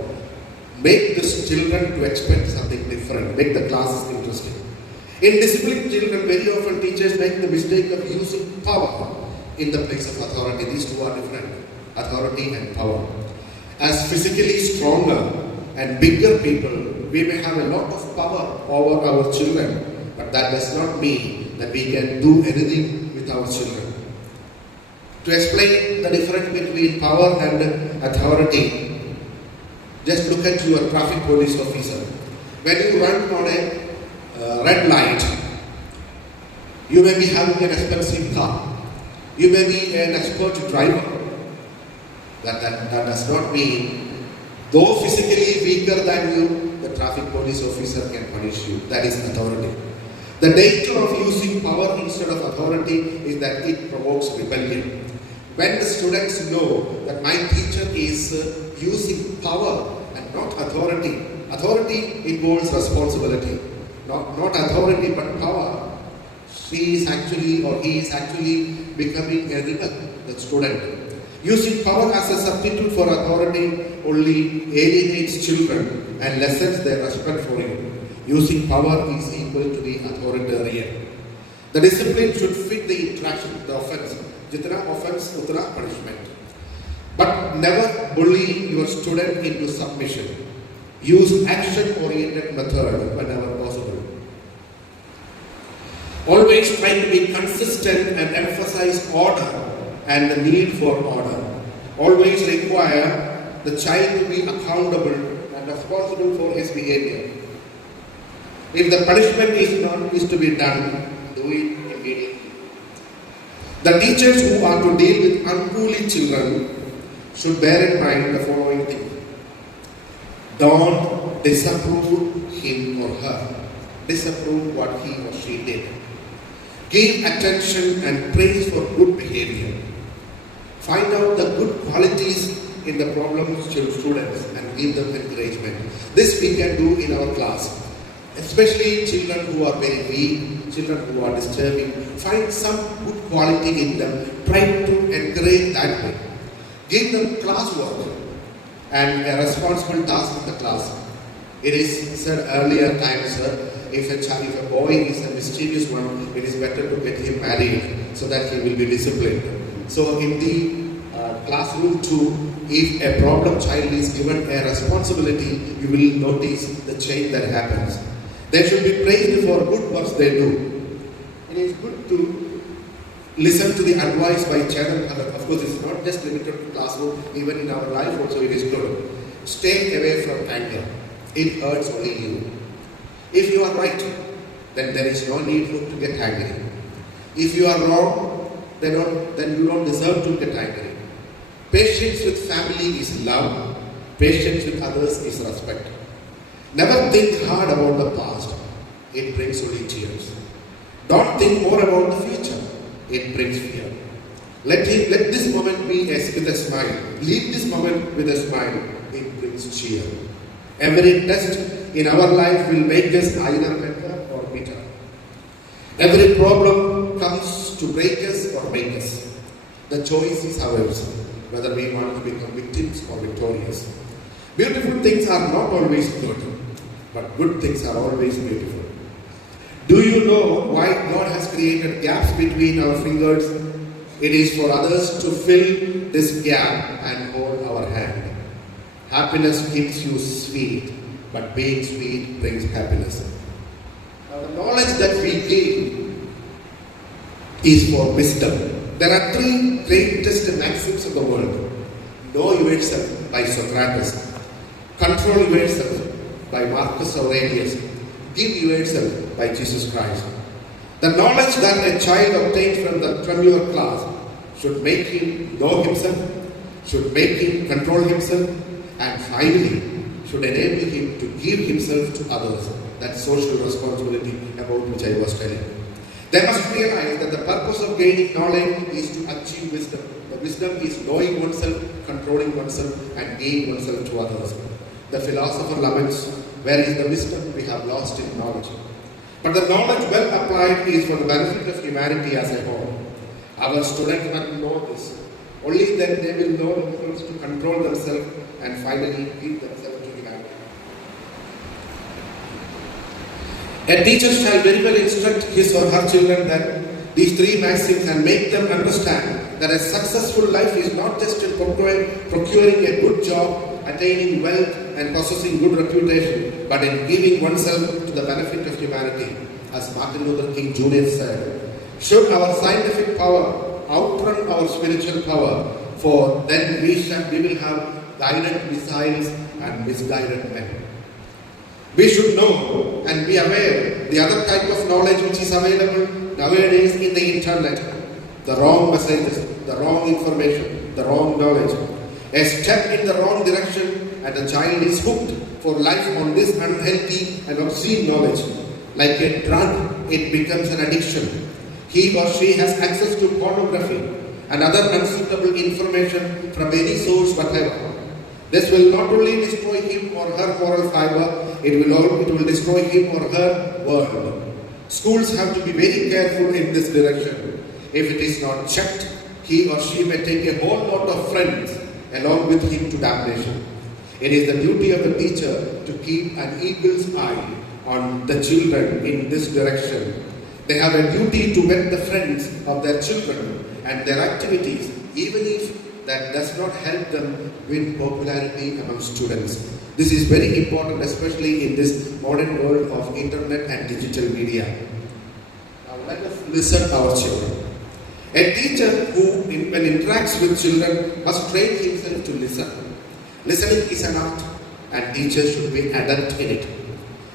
Make the children to expect something different. Make the classes interesting. In disciplined children, very often teachers make the mistake of using power in the place of authority. These two are different. Authority and power. As physically stronger and bigger people, we may have a lot of power over our children, but that does not mean that we can do anything with our children. To explain the difference between power and authority, just look at your traffic police officer. When you run on a red light, you may be having an expensive car. You may be an expert driver. That does not mean, though physically weaker than you, the traffic police officer can punish you. That is authority. The danger of using power instead of authority is that it provokes rebellion. When the students know that my teacher is using power and not authority, authority involves responsibility, not authority but power, she is actually or he is actually becoming a rebel, the student. Using power as a substitute for authority only alienates children and lessens their respect for you. Using power is equal to the authoritarian. The discipline should fit the interaction, the offense. Jitna offense, utna punishment. But never bully your student into submission. Use action-oriented method whenever possible. Always try to be consistent and emphasize order and the need for order. Always require the child to be accountable and responsible for his behavior. If the punishment is to be done, do it immediately. The teachers who are to deal with unruly children should bear in mind the following thing. Don't disapprove him or her. Disapprove what he or she did. Give attention and praise for good behavior. Find out the good qualities in the problem students and give them encouragement. This we can do in our class. Especially children who are very weak, children who are disturbing. Find some good quality in them. Try to encourage that way. Give them classwork and a responsible task in the class. It is said earlier times, if a boy is a mischievous one, it is better to get him married so that he will be disciplined. So in the classroom too, if a problem child is given a responsibility, you will notice the change that happens. They should be praised for good works they do. It is good to listen to the advice by children. Of course, it's not just limited to classroom, even in our life also it is good. Stay away from anger. It hurts only you. If you are right, then there is no need to get angry. If you are wrong, then you don't deserve to get angry. Patience with family is love. Patience with others is respect. Never think hard about the past. It brings only tears. Don't think more about the future. It brings fear. Let this moment be with a smile. Leave this moment with a smile. It brings cheer. Every test in our life will make us either better or bitter. Every problem comes to break us or make us. The choice is ours, whether we want to become victims or victorious. Beautiful things are not always good, but good things are always beautiful. Do you know why God has created gaps between our fingers? It is for others to fill this gap and hold our hand. Happiness keeps you sweet, but being sweet brings happiness. Now, the knowledge that we gain is for wisdom. There are three greatest maxims of the world. Know yourself by Socrates. Control yourself by Marcus Aurelius. Give yourself by Jesus Christ. The knowledge that a child obtains from your class should make him know himself, should make him control himself, and finally should enable him to give himself to others. That social responsibility about which I was telling you. They must realize that the purpose of gaining knowledge is to achieve wisdom. The wisdom is knowing oneself, controlling oneself, and giving oneself to others. The philosopher laments, where is the wisdom we have lost in knowledge? But the knowledge well applied is for the benefit of humanity as a whole. Our students must know this. Only then they will know themselves to control themselves and finally give themselves to humanity. A teacher shall very well instruct his or her children that these three maxims and make them understand that a successful life is not just in procuring a good job, attaining wealth and possessing good reputation, but in giving oneself to the benefit of humanity. As Martin Luther King Jr. said, should our scientific power outrun our spiritual power, for then we will have guided missiles and misguided men. We should know and be aware the other type of knowledge which is available nowadays in the internet. The wrong messages, the wrong information, the wrong knowledge. A step in the wrong direction and the child is hooked for life on this unhealthy and obscene knowledge. Like a drug, it becomes an addiction. He or she has access to pornography, and other unsuitable information from any source whatever. This will not only destroy him or her moral fiber, it will destroy him or her world. Schools have to be very careful in this direction. If it is not checked, he or she may take a whole lot of friends along with him to damnation. It is the duty of the teacher to keep an eagle's eye on the children in this direction. They have a duty to vet the friends of their children and their activities, even if that does not help them win popularity among students. This is very important, especially in this modern world of internet and digital media. Now let us listen to our children. A teacher who, when interacts with children, must train himself to listen. Listening is an art, and teachers should be adept in it.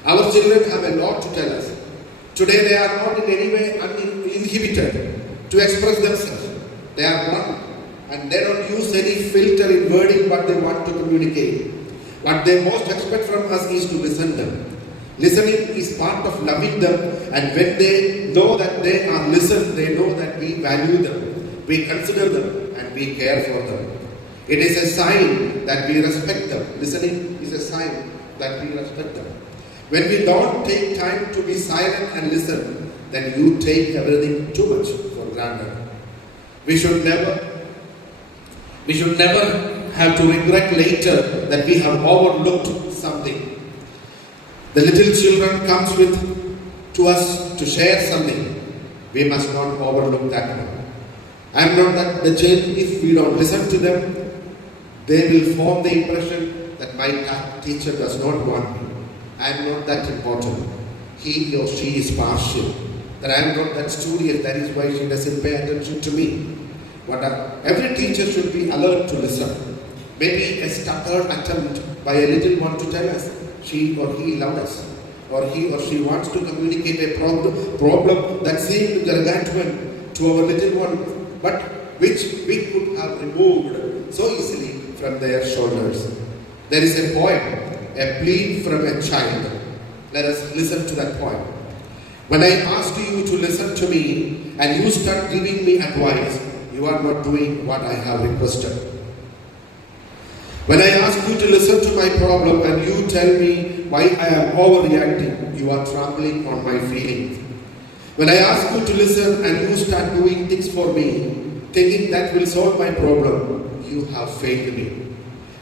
Our children have a lot to tell us. Today they are not in any way uninhibited to express themselves. They are one, and they don't use any filter in wording what they want to communicate. What they most expect from us is to listen to them. Listening is part of loving them, and when they know that they are listened, they know that we value them, we consider them, and we care for them. It is a sign that we respect them. Listening is a sign that we respect them. When we don't take time to be silent and listen, then you take everything too much for granted. We should never have to regret later that we have overlooked something. The little children comes to us to share something. We must not overlook that one. I am not that the child, if we don't listen to them, they will form the impression that my teacher does not want me. I am not that important. He or she is partial. That I am not that studious, that is why she doesn't pay attention to me. Every teacher should be alert to listen. Maybe a stuttered attempt by a little one to tell us she or he loves us, or he or she wants to communicate a problem that seemed gargantuan to our little one, but which we could have removed so easily from their shoulders. There is a poem, a plea from a child. Let us listen to that poem. When I ask you to listen to me and you start giving me advice, you are not doing what I have requested. When I ask you to listen to my problem and you tell me why I am overreacting, you are trampling on my feelings. When I ask you to listen and you start doing things for me, thinking that will solve my problem, you have failed me.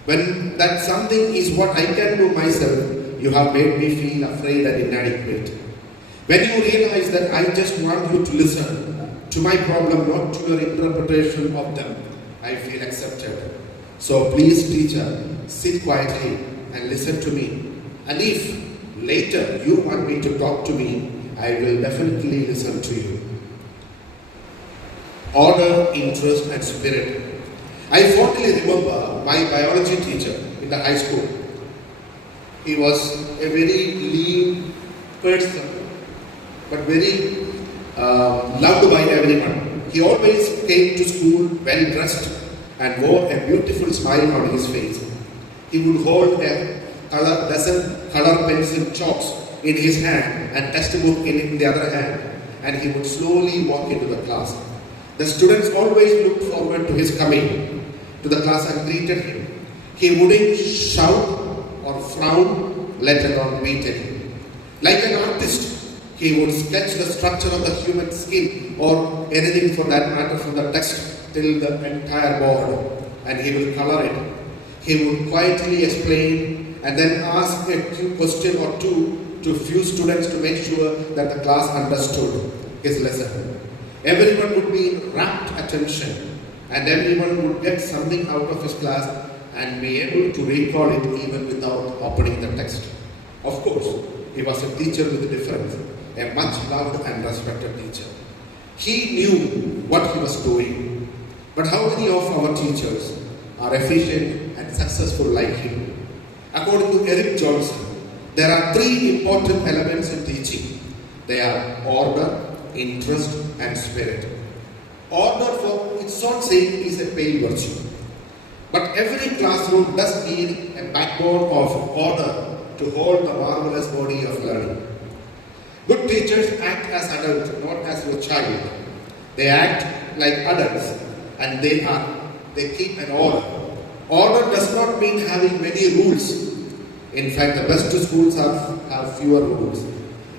When that something is what I can do myself, you have made me feel afraid and inadequate. When you realize that I just want you to listen to my problem, not to your interpretation of them, I feel accepted. So please, teacher, sit quietly and listen to me. And if later you want me to talk to me, I will definitely listen to you. Order, interest, and spirit. I fondly remember my biology teacher in the high school. He was a very lean person, but very loved by everyone. He always came to school well dressed and wore a beautiful smile on his face. He would hold a dozen color pencil chalks in his hand and textbook in the other hand, and he would slowly walk into the class. The students always looked forward to his coming to the class and greeted him. He wouldn't shout or frown, let alone beat anyone. Like an artist, he would sketch the structure of the human skin or anything for that matter from the text till the entire board, and he will color it. He would quietly explain and then ask a question or two to few students to make sure that the class understood his lesson. Everyone would be in rapt attention, and everyone would get something out of his class and be able to recall it even without opening the text. Of course, he was a teacher with a difference, a much loved and respected teacher. He knew what he was doing. But how many of our teachers are efficient and successful like him? According to Eric Johnson, there are three important elements in teaching. They are order, interest, and spirit. Order, for its own sake, is a pale virtue. But every classroom does need a backbone of order to hold the marvelous body of learning. Good teachers act as adults, not as your child. They act like adults and they keep an order. Order does not mean having many rules. In fact, the best schools have fewer rules.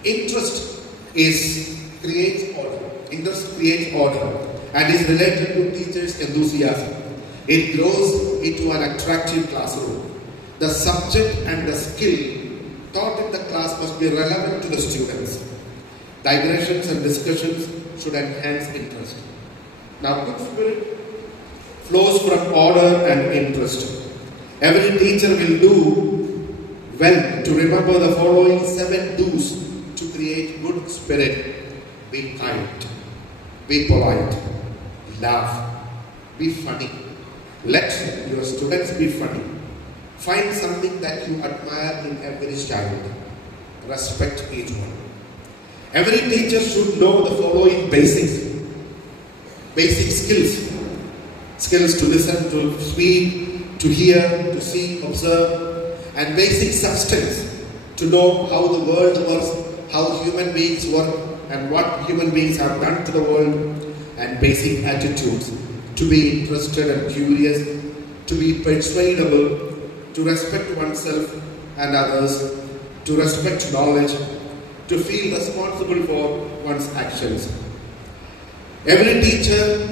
Interest creates order. Interest creates order and is related to teachers' enthusiasm. It grows into an attractive classroom. The subject and the skill taught in the class must be relevant to the students. Digressions and discussions should enhance interest. Now, good spirit flows from order and interest. Every teacher will do well to remember the following 7 do's to create good spirit. Be kind, be polite, laugh, be funny. Let your students be funny. Find something that you admire in every child. Respect each one. Every teacher should know the following basics. Basic skills. Skills to listen, to speak, to hear, to see, observe. And basic substance. To know how the world works, how human beings work, and what human beings have done to the world. And basic attitudes. To be interested and curious. To be persuadable. To respect oneself and others. To respect knowledge. To feel responsible for one's actions. Every teacher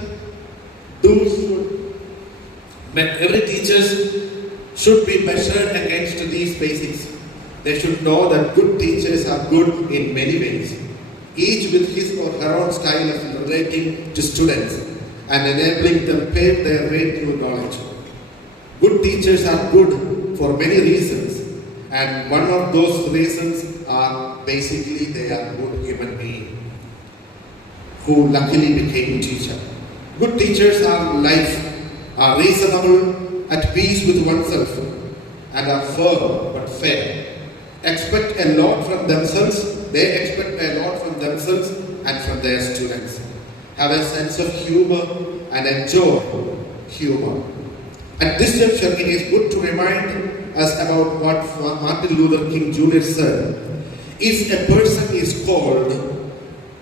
should be measured against these basics. They should know that good teachers are good in many ways, each with his or her own style of relating to students and enabling them pave their way through knowledge. Good teachers are good for many reasons, and one of those reasons are basically they are good human beings who luckily became teacher. Good teachers are reasonable, at peace with oneself, and are firm but fair. Expect a lot from themselves. They expect a lot from themselves and from their students. Have a sense of humor and enjoy humor. At this juncture, it is good to remind us about what Martin Luther King Jr. said. If a person is called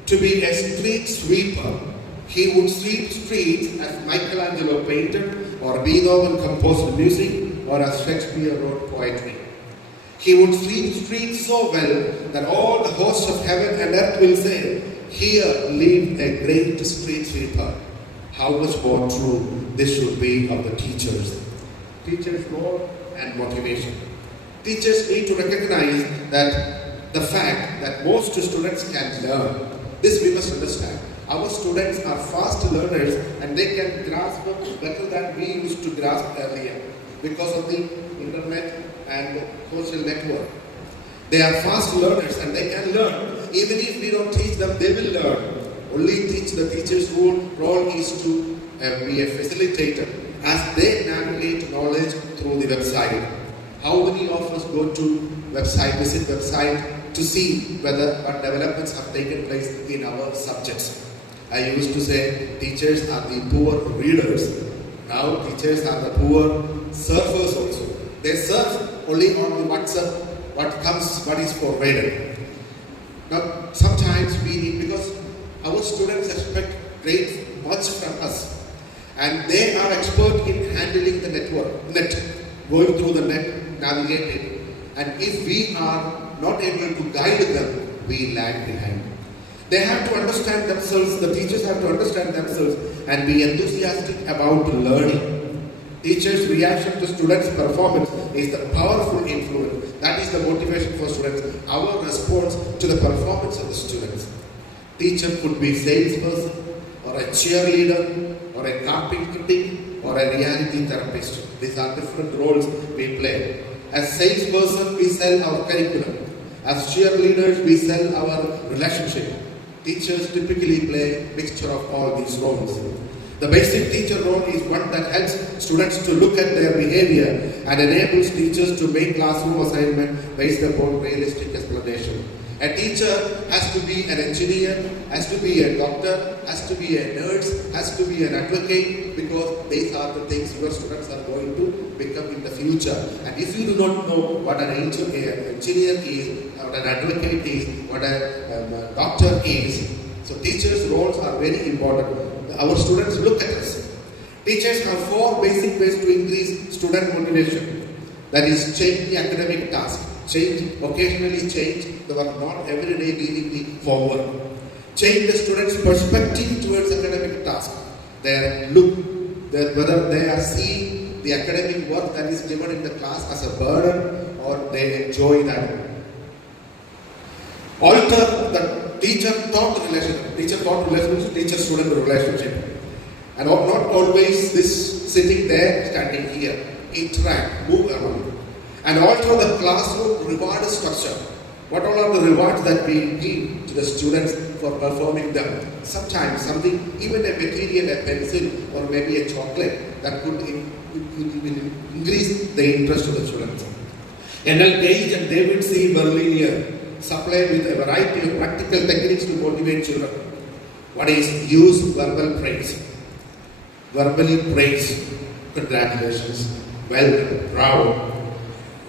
to be a street sweeper, he would sweep streets as Michelangelo painted, or Beethoven composed music, or as Shakespeare wrote poetry. He would sweep streets so well that all the hosts of heaven and earth will say, "Here lived a great street sweeper." How much more true this should be of the teachers. Teachers' role and motivation. Teachers need to recognize that the fact that most students can learn. This we must understand. Our students are fast learners and they can grasp better than we used to grasp earlier because of the internet and social network. They are fast learners and they can learn. Even if we don't teach them, they will learn. Only the teacher's role is to be a facilitator as they navigate knowledge through the website. How many of us go to visit website to see whether what developments have taken place in our subjects? I used to say teachers are the poor readers. Now teachers are the poor surfers also. They surf only on the WhatsApp, what is forwarded. Now sometimes we need, because our students expect much from us. And they are expert in handling the net, going through the net, navigating. And if we are not able to guide them, we lag behind. They have to understand themselves, the teachers have to understand themselves and be enthusiastic about learning. Teachers' reaction to students' performance is the powerful influence. That is the motivation for students. Our response to the performance of the students. Teacher could be salesperson, or a cheerleader, or a carpenter, or a reality therapist. These are different roles we play. As salesperson, we sell our curriculum. As cheerleaders, we sell our relationship. Teachers typically play a mixture of all these roles. The basic teacher role is one that helps students to look at their behavior and enables teachers to make classroom assignment based upon realistic explanation. A teacher has to be an engineer, has to be a doctor, has to be a nurse, has to be an advocate, because these are the things your students are going to become in the future. And if you do not know what an engineer is, what an advocate is, what a doctor is, so teachers' roles are very important. Our students look at us. Teachers have 4 basic ways to increase student motivation. That is, change the academic task. Occasionally change the work, not every day giving the homework. Change the student's perspective towards academic task. Their look, whether they are seeing the academic work that is given in the class as a burden or they enjoy that. Alter the teacher-taught relationship. Teacher-student relationship. And not always this sitting there, standing here. Interact, move around. And alter the classroom reward structure. What all are the rewards that we give to the students for performing them? Sometimes something, even a material, a pencil, or maybe a chocolate, that could increase the interest of the students. N.L. Gage and David C. Berliner supply with a variety of practical techniques to motivate children. What is use verbal praise? Verbally praise. Congratulations. Well done. Proud.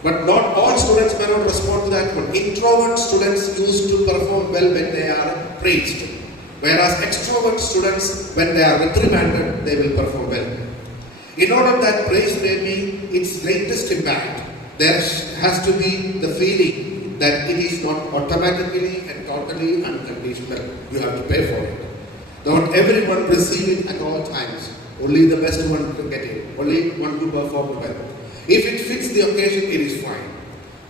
But not all students may not respond to that one. Introvert students used to perform well when they are praised. Whereas extrovert students, when they are reprimanded, they will perform well. In order that praise may be its greatest impact, there has to be the feeling that it is not automatically and totally unconditional. You have to pay for it. Not everyone receive it at all times. Only the best one can get it. Only one who performed well. If it fits the occasion, it is fine.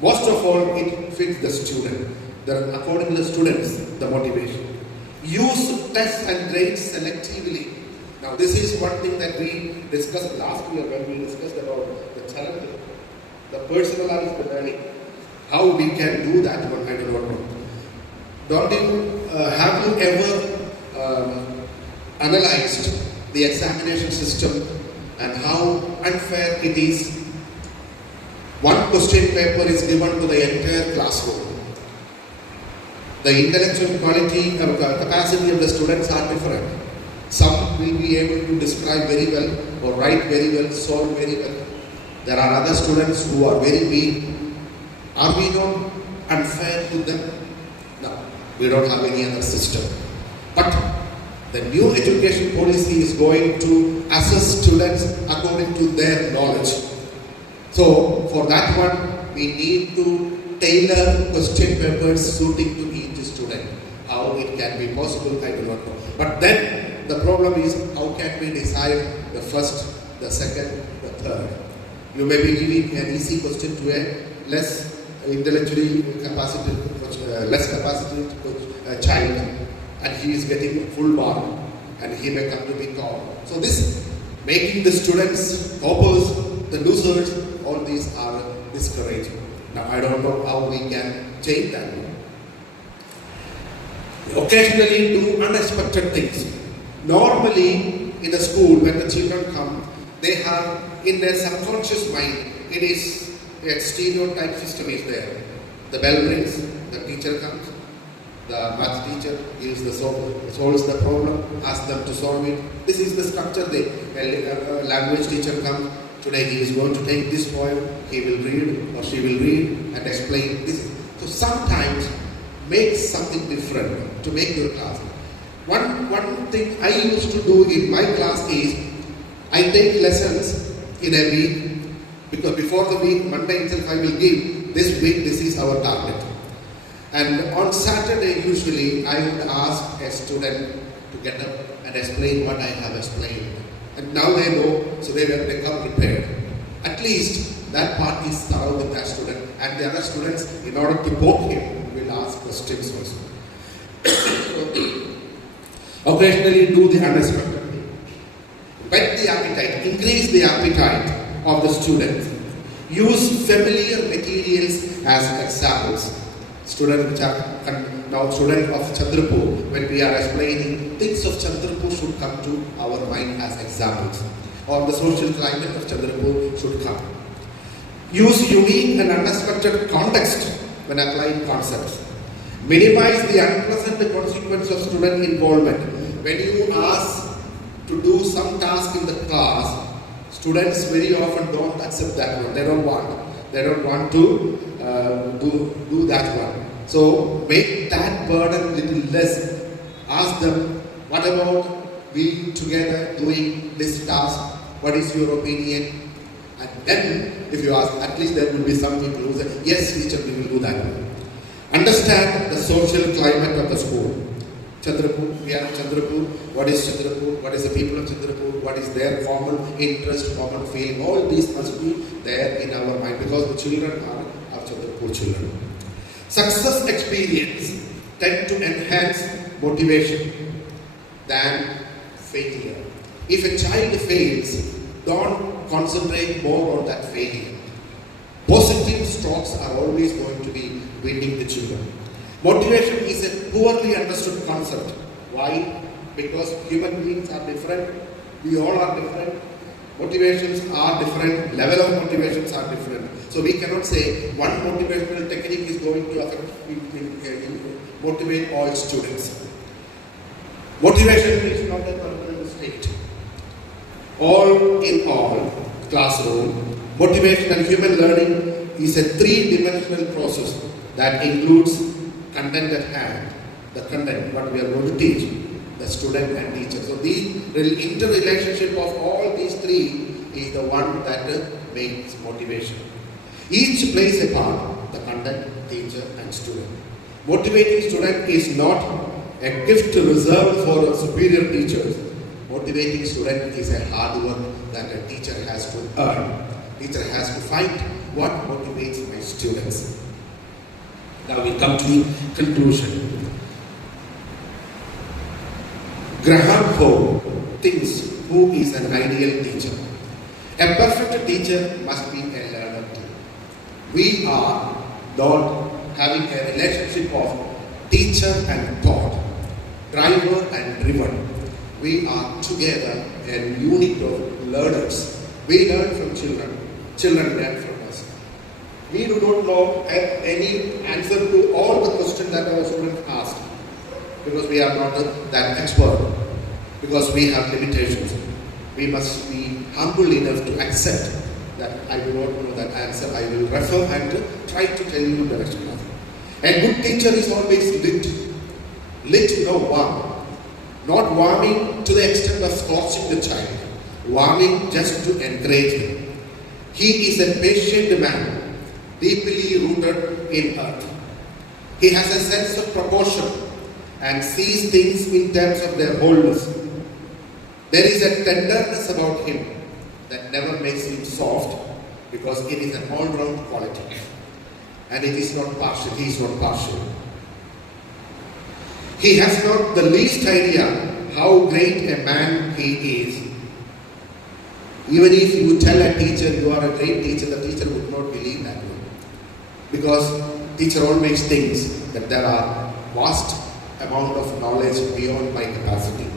Most of all, it fits the student. According to the students, the motivation. Use tests and grades selectively. Now, this is one thing that we discussed last year when we discussed about the challenge, the personalized learning. How we can do that one, I do not know. Have you ever analyzed the examination system and how unfair it is? One question paper is given to the entire classroom. The intellectual quality or capacity of the students are different. Some will be able to describe very well or write very well, solve very well. There are other students who are very weak. Are we not unfair to them? No, we don't have any other system. But the new education policy is going to assess students according to their knowledge. So, for that one, we need to tailor question papers suiting to each student. How it can be possible, I do not know. But then, the problem is, how can we decide the first, the second, the third? You may be giving an easy question to a less intellectually capacitated, less capacitated child, and he is getting full mark, and he may come to be top. So this, making the students toppers, the losers, all these are discouraging. Now I don't know how we can change that. Occasionally do unexpected things. Normally in the school when the children come, they have in their subconscious mind, it is a stereotype system is there. The bell rings, the teacher comes, the math teacher gives the solves the problem, asks them to solve it. This is the structure. The language teacher comes. Today he is going to take this poem, he will read or she will read and explain this. So sometimes make something different to make your class. One thing I used to do in my class is I take lessons in a week, because before the week, Monday itself I will give, this week this is our target. And on Saturday usually I would ask a student to get up and explain what I have explained. And now they know, so they come prepared. At least that part is thorough with that student. And the other students, in order to poke him, will ask questions also. Occasionally do the unexpected thing. Whet the appetite, increase the appetite of the student. Use familiar materials as examples. Student of Chandrapur, when we are explaining things of Chandrapur should come to our mind as examples. Or the social climate of Chandrapur should come. Use unique and unexpected context when applying concepts. Minimize the unpleasant consequence of student involvement. When you ask to do some task in the class, students very often don't accept that one. They don't want to do that one. So make that burden little less. Ask them, what about we together doing this task what is your opinion? And then, if you ask, at least there will be some people who say, yes, teacher, we will do that. Understand the social climate of the school. Chandrapur, we are in Chandrapur. What is Chandrapur? What is the people of Chandrapur? What is their common interest, common feeling? All these must be there in our mind because the children are our Chandrapur children. Success experience tend to enhance motivation than failure. If a child fails, don't concentrate more on that failure. Positive strokes are always going to be winning the children. Motivation is a poorly understood concept. Why? Because human beings are different. We all are different. Motivations are different. Level of motivations are different. So we cannot say one motivational technique is going to motivate all students. Motivation is not a permanent state. All in all, classroom, motivation and human learning is a three-dimensional process that includes content at hand, the content, what we are going to teach, the student and teacher. So the interrelationship of all these three is the one that makes motivation. Each plays a part, the content, teacher and student. Motivating student is not a gift reserved for superior teachers. Motivating student is a hard work that a teacher has to earn. Teacher has to find what motivates my students. Now we come to the conclusion. Graham Poe thinks who is an ideal teacher. A perfect teacher must be a learner too. We are not having a relationship of teacher and taught, driver and driven. We are together a unit of learners. We learn from children. Children learn from us. We do not know any answer to all the questions that our students ask because we are not that expert, because we have limitations. We must be humble enough to accept that I do not know that answer. I will refer and try to tell you the direction of it. A good teacher is always lit. Lit, no warm. Not warming to the extent of scorching the child. Warming just to encourage him. He is a patient man, deeply rooted in earth. He has a sense of proportion and sees things in terms of their wholeness. There is a tenderness about him that never makes him soft because it is an all-round quality. And it is not partial. He is not partial. He has not the least idea how great a man he is. Even if you tell a teacher you are a great teacher, the teacher would not believe that way. Because teacher always thinks that there are vast amount of knowledge beyond my capacity.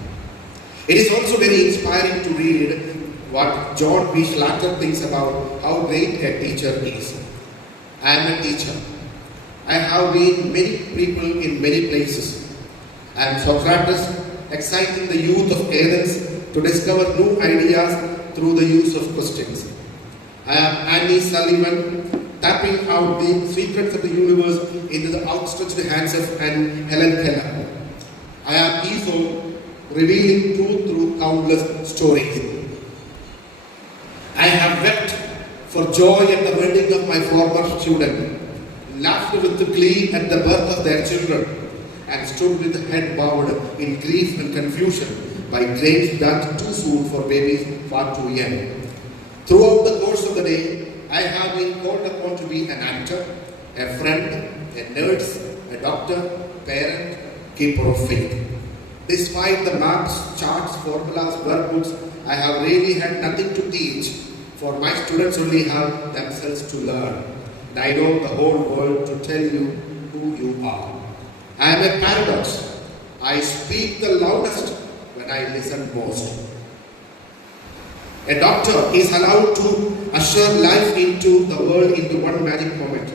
It is also very inspiring to read what John B. Schlatter thinks about how great a teacher is. I am a teacher. I have been many people in many places. I am Socrates, exciting the youth of Athens to discover new ideas through the use of questions. I am Annie Sullivan, tapping out the secrets of the universe into the outstretched hands of Helen Keller. I am Esau, revealing truth through countless stories. I have wept for joy at the wedding of my former student, laughed with glee at the birth of their children, and stood with head bowed in grief and confusion by grapes done too soon for babies far too young. Throughout the course of the day, I have been called upon to be an actor, a friend, a nurse, a doctor, parent, keeper of faith. Despite the maps, charts, formulas, workbooks, I have really had nothing to teach, for my students only have themselves to learn. And I know the whole world to tell you who you are. I am a paradox. I speak the loudest when I listen most. A doctor is allowed to usher life into the world into one magic moment.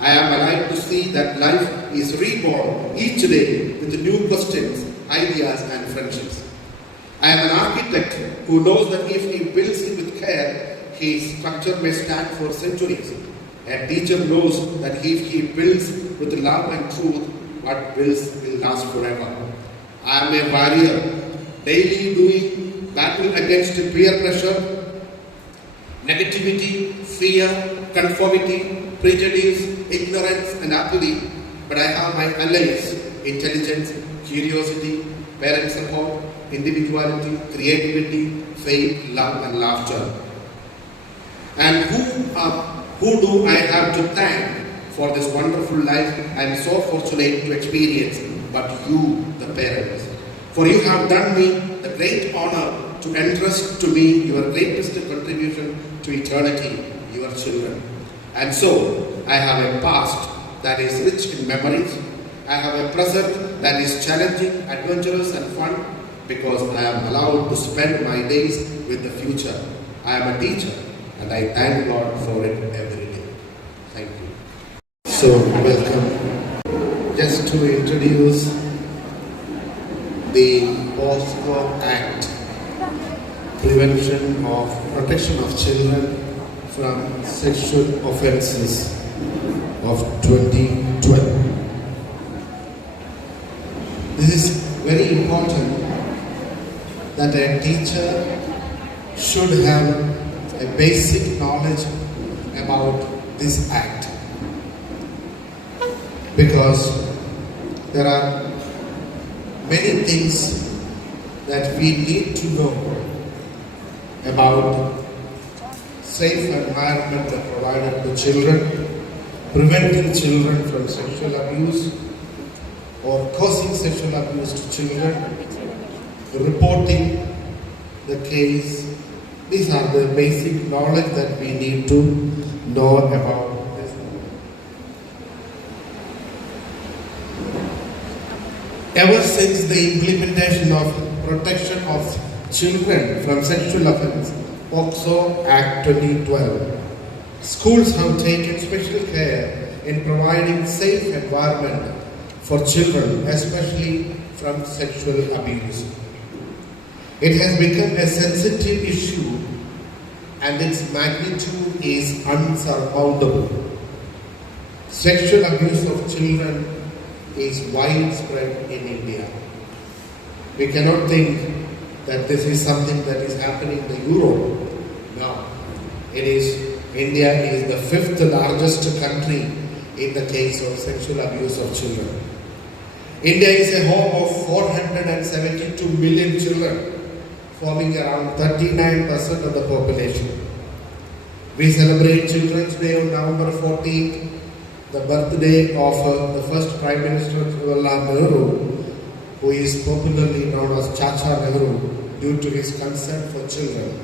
I am alive to see that life is reborn each day with new questions, ideas and friendships. I am an architect who knows that if he builds it with care, his structure may stand for centuries. A teacher knows that if he builds with love and truth, what builds will last forever. I am a warrior, daily doing battle against peer pressure, negativity, fear, conformity, prejudice, ignorance, and apathy. But I have my allies: intelligence, curiosity, parent support, individuality, creativity, faith, love, and laughter. And who do I have to thank for this wonderful life I am so fortunate to experience, but you, the parents? For you have done me the great honor to entrust to me your greatest contribution to eternity, your children. And so, I have a past that is rich in memories. I have a present that is challenging, adventurous, and fun, because I am allowed to spend my days with the future. I am a teacher, and I thank God for it every day. Thank you. So, welcome. Just to introduce the POSCO Act, Prevention of Protection of Children from Sexual Offences of 2012. This is very important that a teacher should have a basic knowledge about this act, because there are many things that we need to know about safe environment provided to children, preventing children from sexual abuse or causing sexual abuse to children, reporting the case. These are the basic knowledge that we need to know about this. Ever since the implementation of protection of children from sexual offence, POCSO Act 2012, schools have taken special care in providing safe environment for children, especially from sexual abuse. It has become a sensitive issue and its magnitude is unsurmountable. Sexual abuse of children is widespread in India. We cannot think that this is something that is happening in Europe. No. India is the fifth largest country in the case of sexual abuse of children. India is a home of 472 million children, forming around 39% of the population. We celebrate Children's Day on November 14th, the birthday of the first Prime Minister Jawaharlal Nehru, who is popularly known as Chacha Nehru due to his concern for children.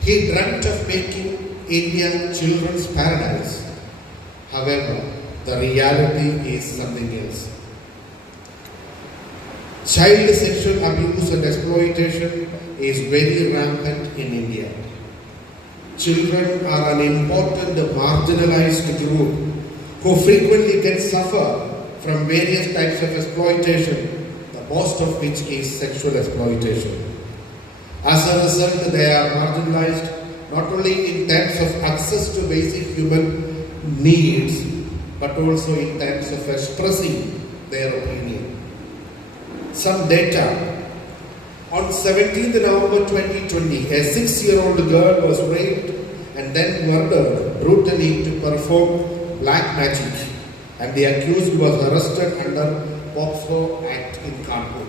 He dreamt of making India children's paradise. However, the reality is something else. Child sexual abuse and exploitation is very rampant in India. Children are an important marginalized group who frequently suffer from various types of exploitation, the most of which is sexual exploitation. As a result, they are marginalized not only in terms of access to basic human needs, but also in terms of expressing their opinion. Some data. On 17th November 2020, a 6-year-old girl was raped and then murdered brutally to perform black magic, and the accused was arrested under POCSO Act in Carmel.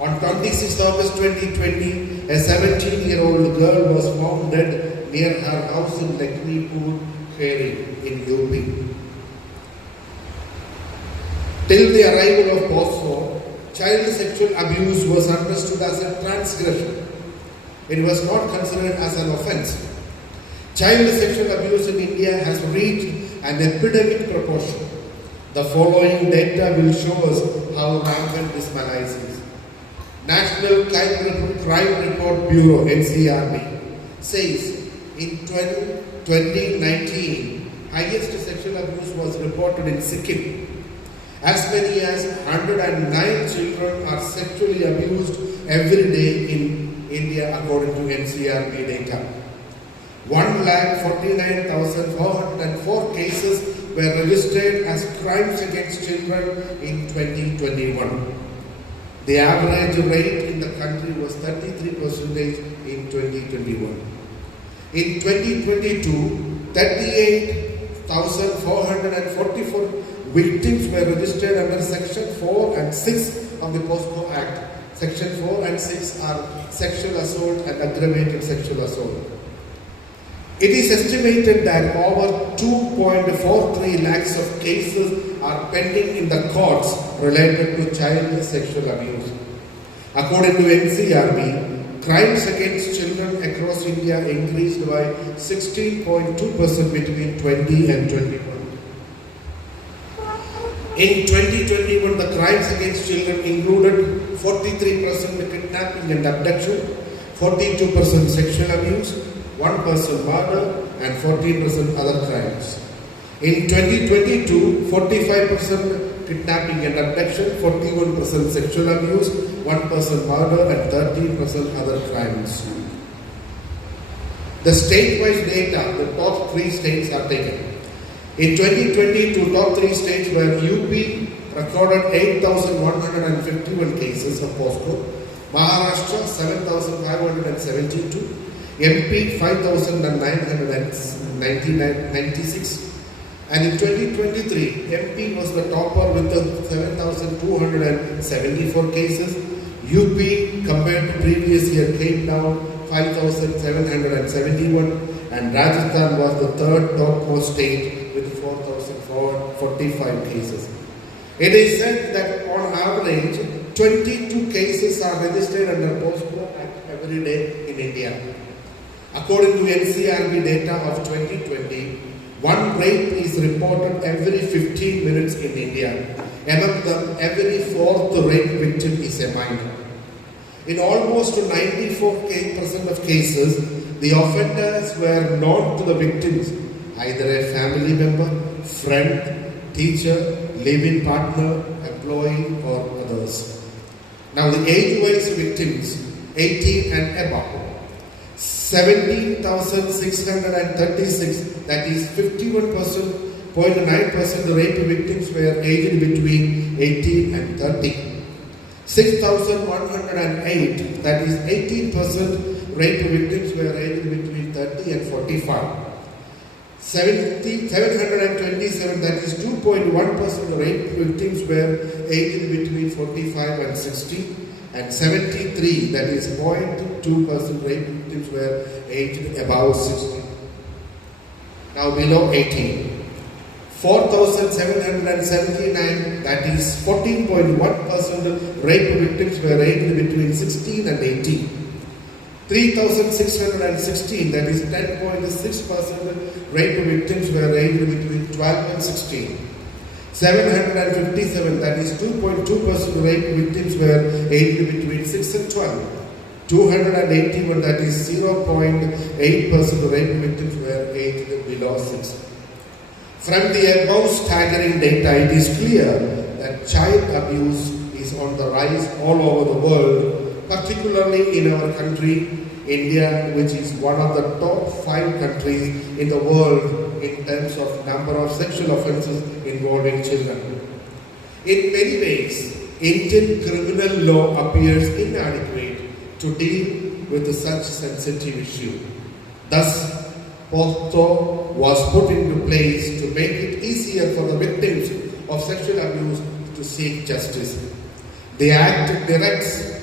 On 26th August 2020, a 17-year-old girl was found dead near her house in Lakshmipur, Kheri in UP. Till the arrival of POCSO, child sexual abuse was understood as a transgression. It was not considered as an offense. Child sexual abuse in India has reached an epidemic proportion. The following data will show us how rampant this malaise is. National Crime Report Bureau, NCRB, says in 2019, highest sexual abuse was reported in Sikkim. As many as 109 children are sexually abused every day in India according to NCRB data. 1,49,404 cases were registered as crimes against children in 2021. The average rate in the country was 33% in 2021. In 2022, 38,444 victims were registered under Section 4 and 6 of the POSCO Act. Section 4 and 6 are sexual assault and aggravated sexual assault. It is estimated that over 2.43 lakhs of cases are pending in the courts related to child sexual abuse. According to NCRB, crimes against children across India increased by 16.2% between 20 and 21. In 2021, the crimes against children included 43% kidnapping and abduction, 42% sexual abuse, 1% murder, and 14% other crimes. In 2022, 45% kidnapping and abduction, 41% sexual abuse, 1% murder, and 13% other crimes. The state-wise data, the top 3 states are taken. In 2022, top 3 states were UP recorded 8,151 cases of POSCO, Maharashtra 7,572, MP 5,996, and in 2023, MP was the topper with 7,274 cases. UP compared to previous year came down 5,771, and Rajasthan was the third topmost state with 4,445 cases. It is said that on average, 22 cases are registered under POSCO Act every day in India. According to NCRB data of 2020, one rape is reported every 15 minutes in India. Among them, every 4th rape victim is a minor. In almost 94% of cases, the offenders were known to the victims, either a family member, friend, teacher, live-in partner, employee, or others. Now the age-wise victims, 18 and above, 17,636, that is 51.9% rape victims were aged between 18 and 30. 6,108, that is 18% rape victims were aged between 30 and 45. 727, that is 2.1% rape victims were aged between 45 and 60, and 73, that is 0.2% rape victims were aged above 60. Now below 18. 4,779, that is 14.1% rape victims were aged between 16 and 18. 3,616, that is 10.6% rape victims were aged between 12 and 16. 757, that is 2.2% rape victims were aged between 6 and 12. 281, that is 0.8% rape victims were aged below 6. From the above staggering data, it is clear that child abuse is on the rise all over the world, particularly in our country, India, which is one of the top 5 countries in the world in terms of number of sexual offences involving children. In many ways, Indian criminal law appears inadequate to deal with such sensitive issue. Thus, POSCO was put into place to make it easier for the victims of sexual abuse to seek justice. The Act directs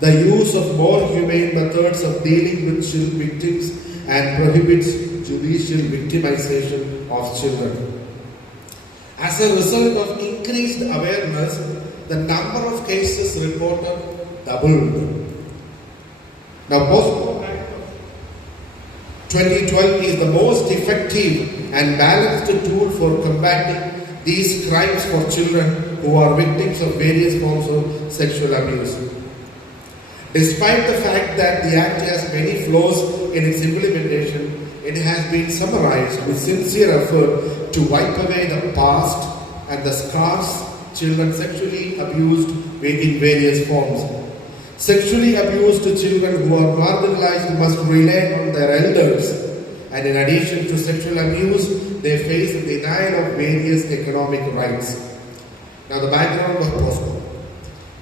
the use of more humane methods of dealing with victims and prohibits judicial victimization of children. As a result of increased awareness, the number of cases reported doubled. Now, POSCO Act of 2012 is the most effective and balanced tool for combating these crimes for children who are victims of various forms of sexual abuse. Despite the fact that the Act has many flaws in its implementation, it has been summarized with sincere effort to wipe away the past and the scars children sexually abused in various forms. Sexually abused children who are marginalized must rely on their elders, and in addition to sexual abuse, they face the denial of various economic rights. Now the background of POSCO.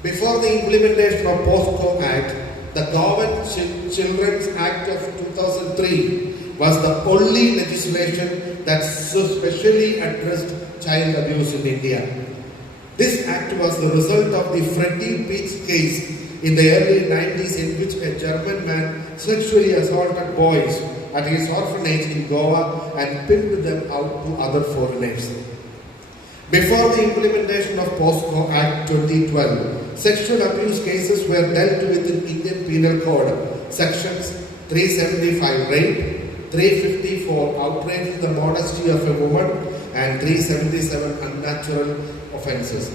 Before the implementation of POSCO Act, the Government Children's Act of 2003 was the only legislation that so specially addressed child abuse in India. This act was the result of the Freddie Peach case in the early 90s, in which a German man sexually assaulted boys at his orphanage in Goa and pimped them out to other foreigners. Before the implementation of POSCO Act 2012, sexual abuse cases were dealt with in Indian Penal Code, sections 375 rape, 354 outraging the modesty of a woman, and 377 unnatural offences.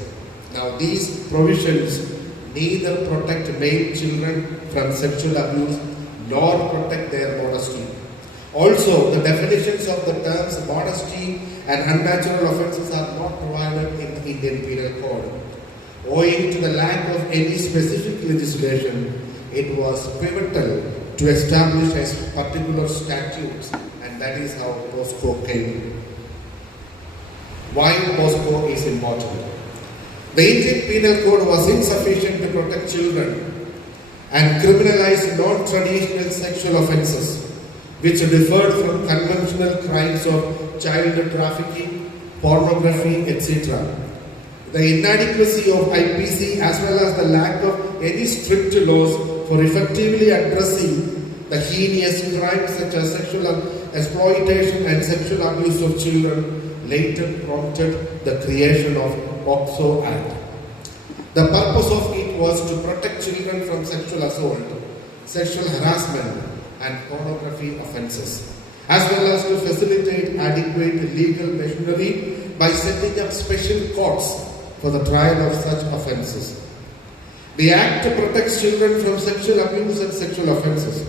Now these provisions neither protect male children from sexual abuse nor protect their modesty. Also, the definitions of the terms modesty and unnatural offences are not provided in the Indian Penal Code. Owing to the lack of any specific legislation, it was pivotal to establish a particular statutes, and that is how POSCO came. Why POSCO is important? The Indian Penal Code was insufficient to protect children and criminalize non-traditional sexual offences, which differed from conventional crimes of child trafficking, pornography, etc. The inadequacy of IPC as well as the lack of any strict laws for effectively addressing the heinous crimes such as sexual exploitation and sexual abuse of children later prompted the creation of POSCO Act. The purpose of it was to protect children from sexual assault, sexual harassment, and pornography offences, as well as to facilitate adequate legal machinery by setting up special courts for the trial of such offences. The Act protects children from sexual abuse and sexual offences.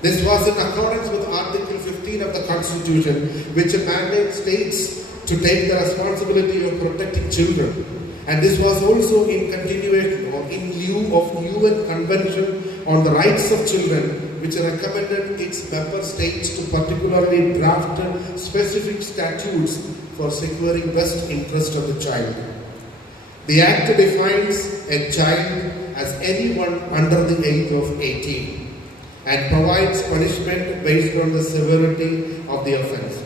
This was in accordance with Article 15 of the Constitution, which mandates states to take the responsibility of protecting children. And this was also in continuation or in lieu of UN Convention on the Rights of Children, which recommended its member states to particularly draft specific statutes for securing best interest of the child. The Act defines a child as anyone under the age of 18 and provides punishment based on the severity of the offence.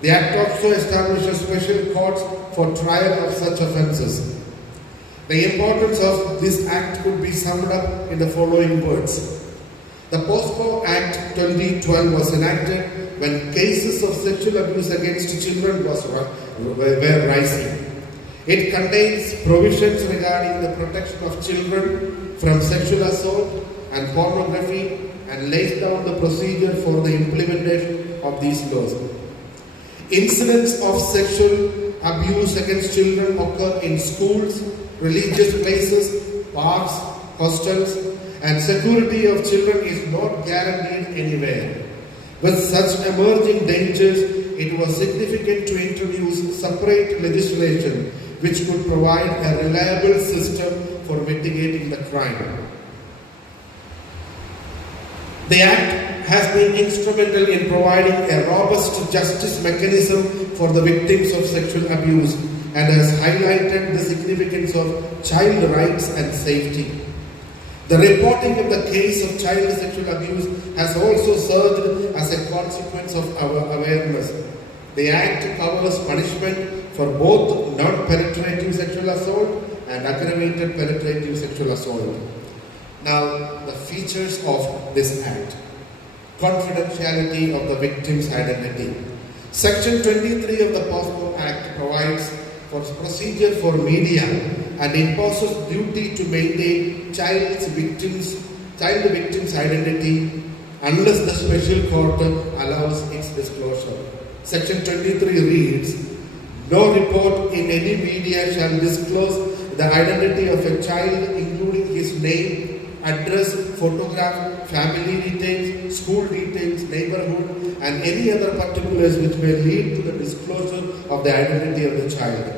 The Act also establishes special courts for trial of such offences. The importance of this Act could be summed up in the following words. The POSCO Act 2012 was enacted when cases of sexual abuse against children were rising. It contains provisions regarding the protection of children from sexual assault and pornography and lays down the procedure for the implementation of these laws. Incidents of sexual abuse against children occur in schools, religious places, parks, hostels, and security of children is not guaranteed anywhere. With such emerging dangers, it was significant to introduce separate legislation which could provide a reliable system for mitigating the crime. The Act has been instrumental in providing a robust justice mechanism for the victims of sexual abuse and has highlighted the significance of child rights and safety. The reporting of the case of child sexual abuse has also served as a consequence of our awareness. The Act covers punishment for both non-penetrative sexual assault and aggravated penetrative sexual assault. Now, the features of this Act. Confidentiality of the victim's identity. Section 23 of the POSCO Act provides for procedure for media and imposes duty to maintain child victim's identity unless the special court allows its disclosure. Section 23 reads, no report in any media shall disclose the identity of a child, including his name, address, photograph, family details, school details, neighborhood, and any other particulars which may lead to the disclosure of the identity of the child.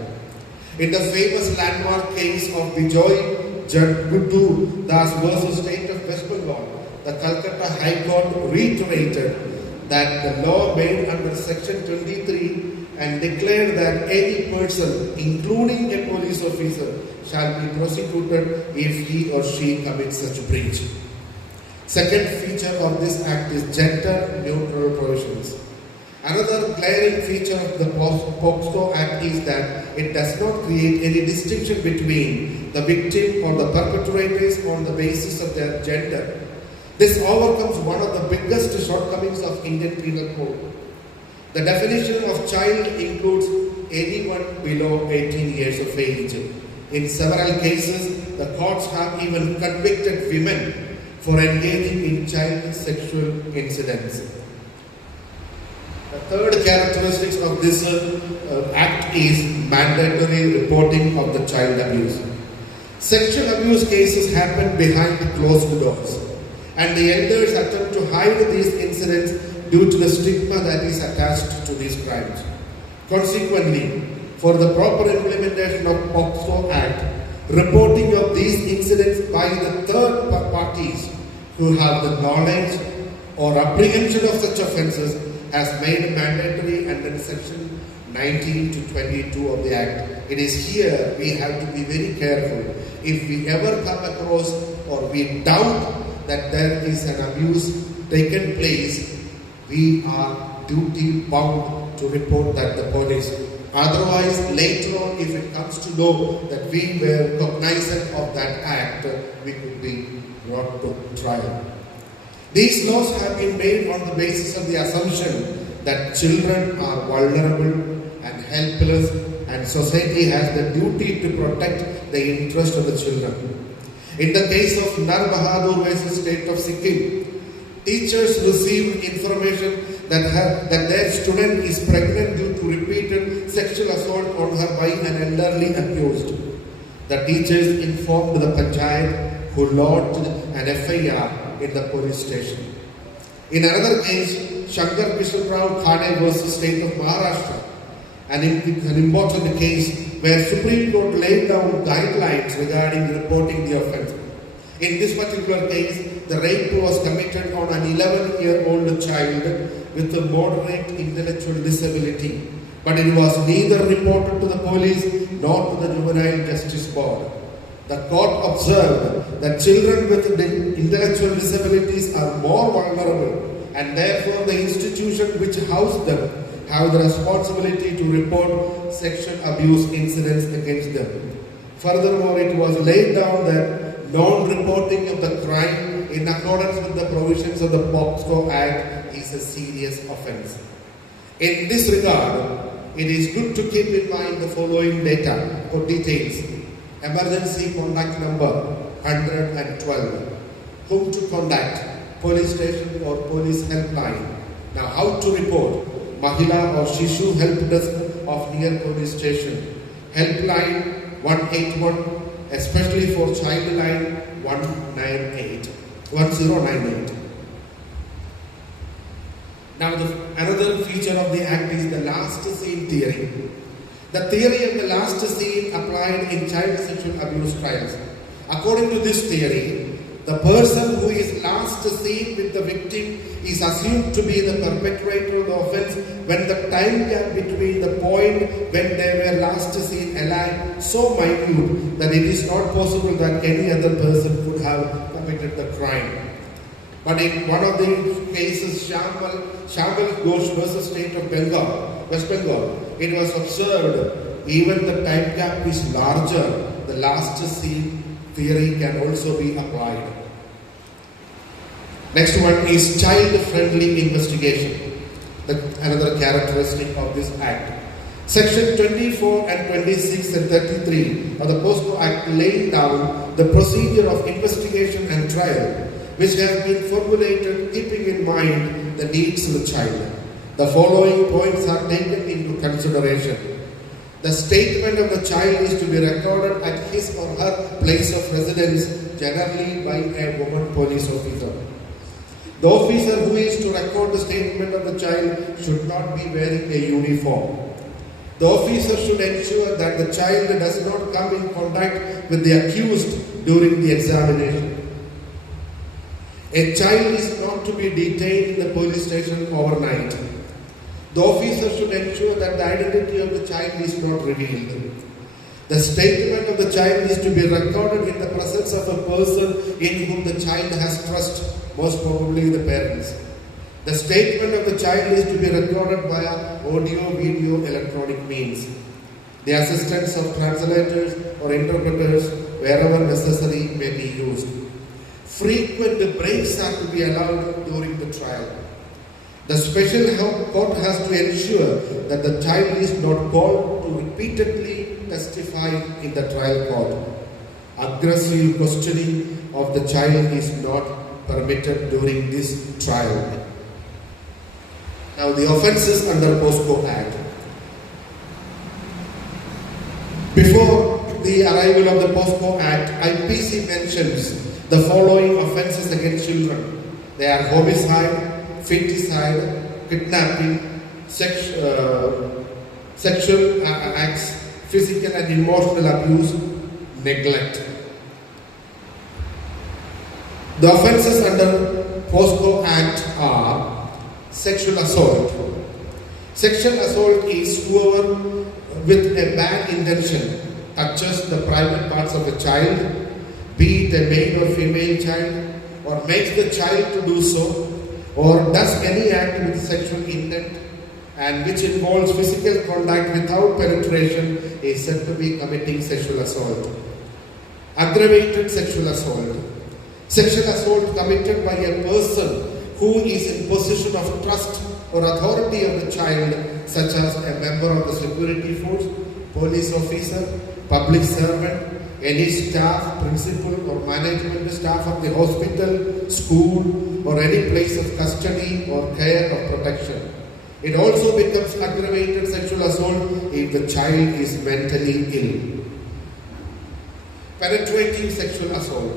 In the famous landmark case of Bijoy Jaggudu Das versus State of West Bengal, the Calcutta High Court reiterated that the law made under Section 23 and declared that any person, including a police officer, shall be prosecuted if he or she commits such breach. Second feature of this act is gender-neutral provisions. Another glaring feature of the POCSO Act is that it does not create any distinction between the victim or the perpetrators on the basis of their gender. This overcomes one of the biggest shortcomings of Indian Penal Code. The definition of child includes anyone below 18 years of age. In several cases, the courts have even convicted women for engaging in child sexual incidents. The third characteristic of this act is mandatory reporting of the child abuse. Sexual abuse cases happen behind closed doors, and the elders attempt to hide these incidents due to the stigma that is attached to these crimes. Consequently, for the proper implementation of POCSO Act, reporting of these incidents by the third parties who have the knowledge or apprehension of such offences has made mandatory under section 19 to 22 of the Act. It is here we have to be very careful. If we ever come across or we doubt that there is an abuse taken place, we are duty bound to report that to the police. Otherwise, later on, if it comes to know that we were cognizant of that act, we could be brought to trial. These laws have been made on the basis of the assumption that children are vulnerable and helpless, and society has the duty to protect the interest of the children. In the case of Nar Bahadur versus State of Sikkim, teachers received information that their student is pregnant due to repeated sexual assault on her by an elderly accused. The teachers informed the panchayat, who lodged an FIR in the police station. In another case, Shankar Kishore Rao Khane versus State of Maharashtra, an important case where Supreme Court laid down guidelines regarding reporting the offence. In this particular case, the rape was committed on an 11-year-old child with a moderate intellectual disability, but it was neither reported to the police nor to the Juvenile Justice Board. The court observed that children with intellectual disabilities are more vulnerable, and therefore the institution which housed them have the responsibility to report sexual abuse incidents against them. Furthermore, it was laid down that non-reporting of the crime in accordance with the provisions of the POCSO Act is a serious offence. In this regard, it is good to keep in mind the following data or details. Emergency contact number 112. Whom to contact? Police station or police helpline. Now, how to report? Mahila or Shishu help desk of near police station. Helpline 181, especially for child line 1098. Now, another feature of the Act is the last scene theory. The theory of the last scene applied in child sexual abuse trials. According to this theory, the person who is last seen with the victim is assumed to be the perpetrator of the offence when the time gap between the point when they were last seen alive so minute that it is not possible that any other person could have committed the crime. But in one of the cases, Carmel Ghosh versus State of West Bengal, it was observed even the time gap is larger, the last scene theory can also be applied. Next one is child-friendly investigation, another characteristic of this Act. Section 24 and 26 and 33 of the POCSO Act lay down the procedure of investigation and trial, which has been formulated keeping in mind the needs of the child. The following points are taken into consideration. The statement of the child is to be recorded at his or her place of residence, generally by a woman police officer. The officer who is to record the statement of the child should not be wearing a uniform. The officer should ensure that the child does not come in contact with the accused during the examination. A child is not to be detained in the police station overnight. The officer should ensure that the identity of the child is not revealed. The statement of the child is to be recorded in the presence of a person in whom the child has trust, most probably the parents. The statement of the child is to be recorded via audio, video, electronic means. The assistance of translators or interpreters, wherever necessary, may be used. Frequent breaks are to be allowed during the trial. The special court has to ensure that the child is not called to repeatedly testify in the trial court. Aggressive questioning of the child is not permitted during this trial. Now, the offences under POSCO Act. Before the arrival of the POSCO Act, IPC mentions the following offences against children. They are homicide, feticide, kidnapping, sexual acts, physical and emotional abuse, neglect. The offences under POSCO Act are sexual assault. Sexual assault is whoever with a bad intention touches the private parts of a child, be it a male or female child, or makes the child to do so, or does any act with sexual intent and which involves physical contact without penetration is said to be committing sexual assault. Aggravated sexual assault. Sexual assault committed by a person who is in possession of trust or authority of the child, such as a member of the security force, police officer, public servant, any staff, principal or management staff of the hospital, school, or any place of custody or care or protection. It also becomes aggravated sexual assault if the child is mentally ill. Penetrating sexual assault.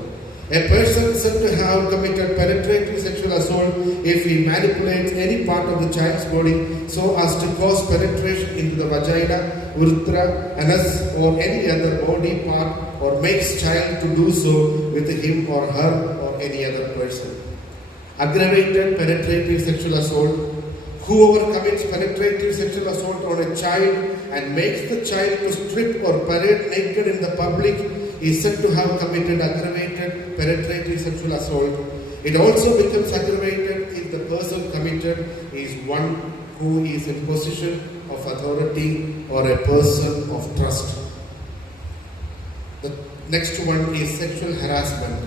A person said to have committed penetrating sexual assault if he manipulates any part of the child's body so as to cause penetration into the vagina, urethra, anus or any other body part, or makes child to do so with him or her or any other person. Aggravated penetrating sexual assault. Whoever commits penetrating sexual assault on a child and makes the child to strip or parade naked in the public is said to have committed aggravated penetrating sexual assault. It also becomes aggravated if the person committed is one who is in possession of authority or a person of trust. The next one is sexual harassment.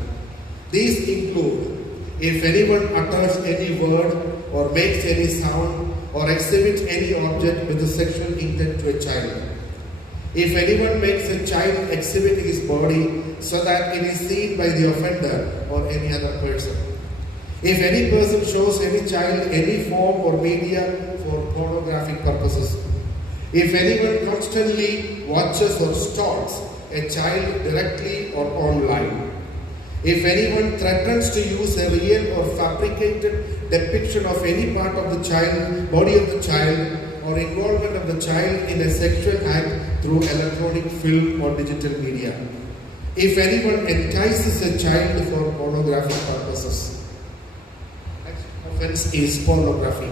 These include if anyone utters any word or makes any sound or exhibits any object with a sexual intent to a child. If anyone makes a child exhibit his body so that it is seen by the offender or any other person. If any person shows any child any form or media for pornographic purposes. If anyone constantly watches or stalks a child directly or online. If anyone threatens to use a real or fabricated depiction of any part of the child, body of the child, or involvement of the child in a sexual act through electronic film or digital media. If anyone entices a child for pornographic purposes. Next offense is pornography.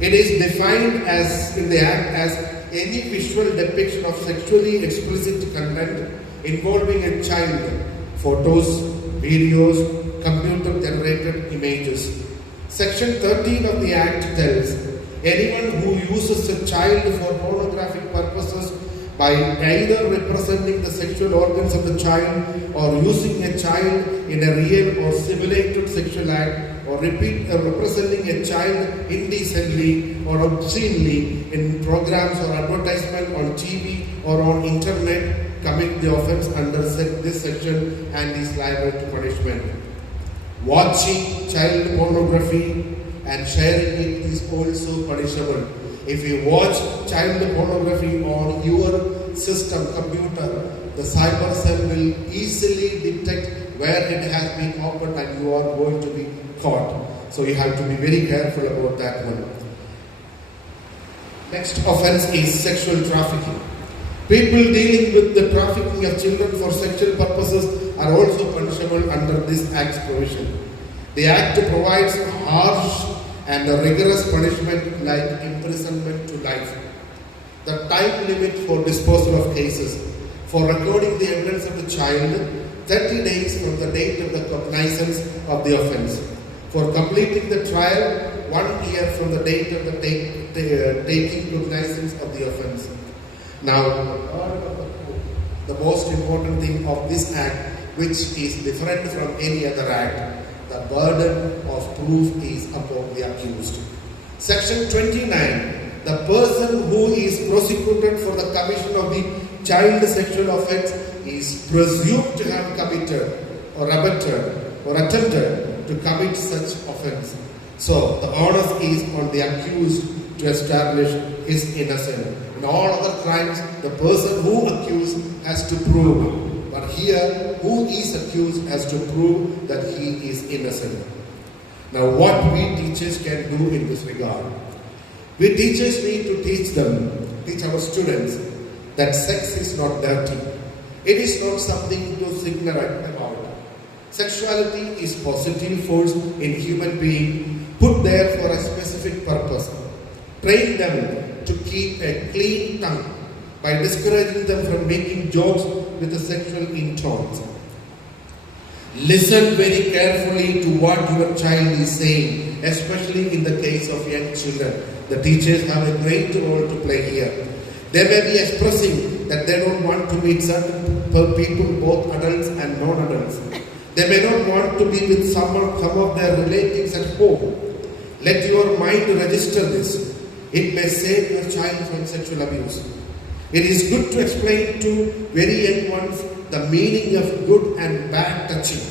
It is defined as in the act as any visual depiction of sexually explicit content involving a child, photos, videos, computer-generated images. Section 13 of the Act tells anyone who uses a child for pornographic purposes by either representing the sexual organs of the child or using a child in a real or simulated sexual act or representing a child indecently or obscenely in programs or advertisement on TV or on internet commit the offense under this section and is liable to punishment. Watching child pornography and sharing it is also punishable. If you watch child pornography on your system, computer, the cyber cell will easily detect where it has been opened and you are going to be caught. So you have to be very careful about that one. Next offense is sexual trafficking. People dealing with the trafficking of children for sexual purposes are also punishable under this Act's provision. The Act provides harsh and a rigorous punishment like imprisonment to life. The time limit for disposal of cases, for recording the evidence of the child, 30 days from the date of the cognizance of the offence. For completing the trial, 1 year from the date of the taking cognizance of the offence. Now, the most important thing of this act, which is different from any other act, the burden of proof is upon the accused. Section 29, the person who is prosecuted for the commission of the child sexual offence is presumed to have committed or abetted or attempted to commit such offence. So, the onus is on the accused to establish his innocence. In all other crimes, the person who accused has to prove. But here, who is accused has to prove that he is innocent. Now, what we teachers can do in this regard? We teachers need to teach our students that sex is not dirty. It is not something to signal about. Sexuality is positive force in human being, put there for a specific purpose. Train them to keep a clean tongue by discouraging them from making jokes with the sexual intones. Listen very carefully to what your child is saying, especially in the case of young children. The teachers have a great role to play here. They may be expressing that they don't want to meet certain people, both adults and non-adults. They may not want to be with some of their relatives at home. Let your mind register this. It may save your child from sexual abuse. It is good to explain to very young ones the meaning of good and bad touching.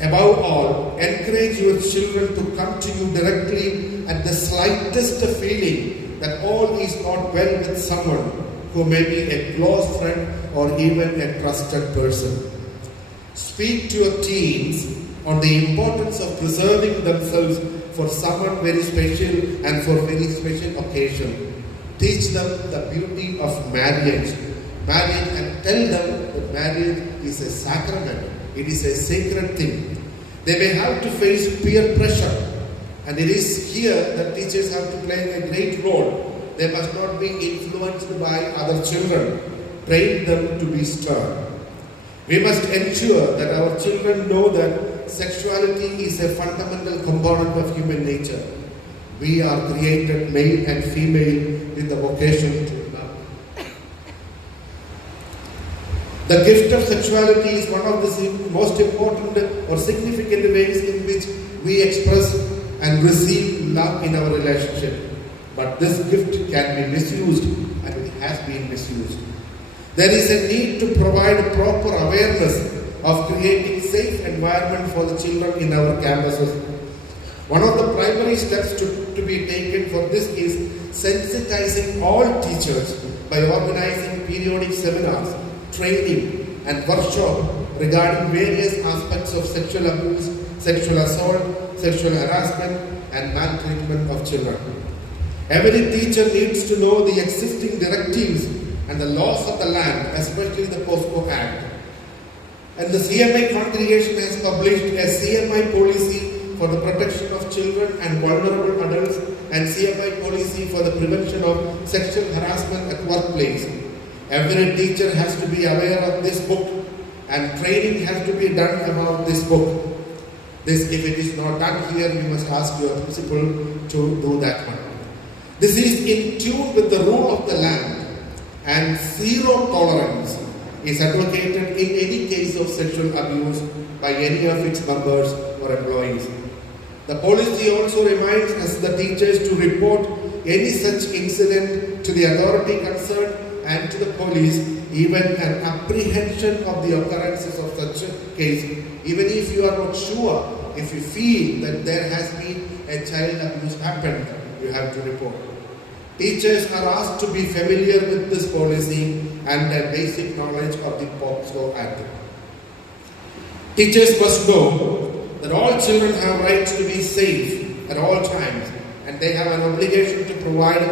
Above all, encourage your children to come to you directly at the slightest feeling that all is not well with someone who may be a close friend or even a trusted person. Speak to your teens on the importance of preserving themselves for someone very special and for very special occasion. Teach them the beauty of marriage, and tell them that marriage is a sacrament. It is a sacred thing. They may have to face peer pressure, and it is here that teachers have to play a great role. They must not be influenced by other children. Train them to be stern. We must ensure that our children know that sexuality is a fundamental component of human nature. We are created male and female with the vocation to love. The gift of sexuality is one of the most important or significant ways in which we express and receive love in our relationship. But this gift can be misused, and it has been misused. There is a need to provide proper awareness of creating safe environment for the children in our campuses. One of the primary steps to be taken for this is sensitizing all teachers by organizing periodic seminars, training and workshops regarding various aspects of sexual abuse, sexual assault, sexual harassment and maltreatment of children. Every teacher needs to know the existing directives and the laws of the land, especially the POSCO Act. And the CMI congregation has published a CMI policy for the protection of children and vulnerable adults and CMI policy for the prevention of sexual harassment at workplace. Every teacher has to be aware of this book, and training has to be done about this book. This, if it is not done here, you must ask your principal to do that one. This is in tune with the rule of the land, and zero tolerance is advocated in any case of sexual abuse by any of its members or employees. The policy also reminds us, the teachers, to report any such incident to the authority concerned and to the police, even an apprehension of the occurrences of such a case. Even if you are not sure, if you feel that there has been a child abuse happened, you have to report. Teachers are asked to be familiar with this policy and a basic knowledge of the POSCO Act. Teachers must know that all children have rights to be safe at all times, and they have an obligation to provide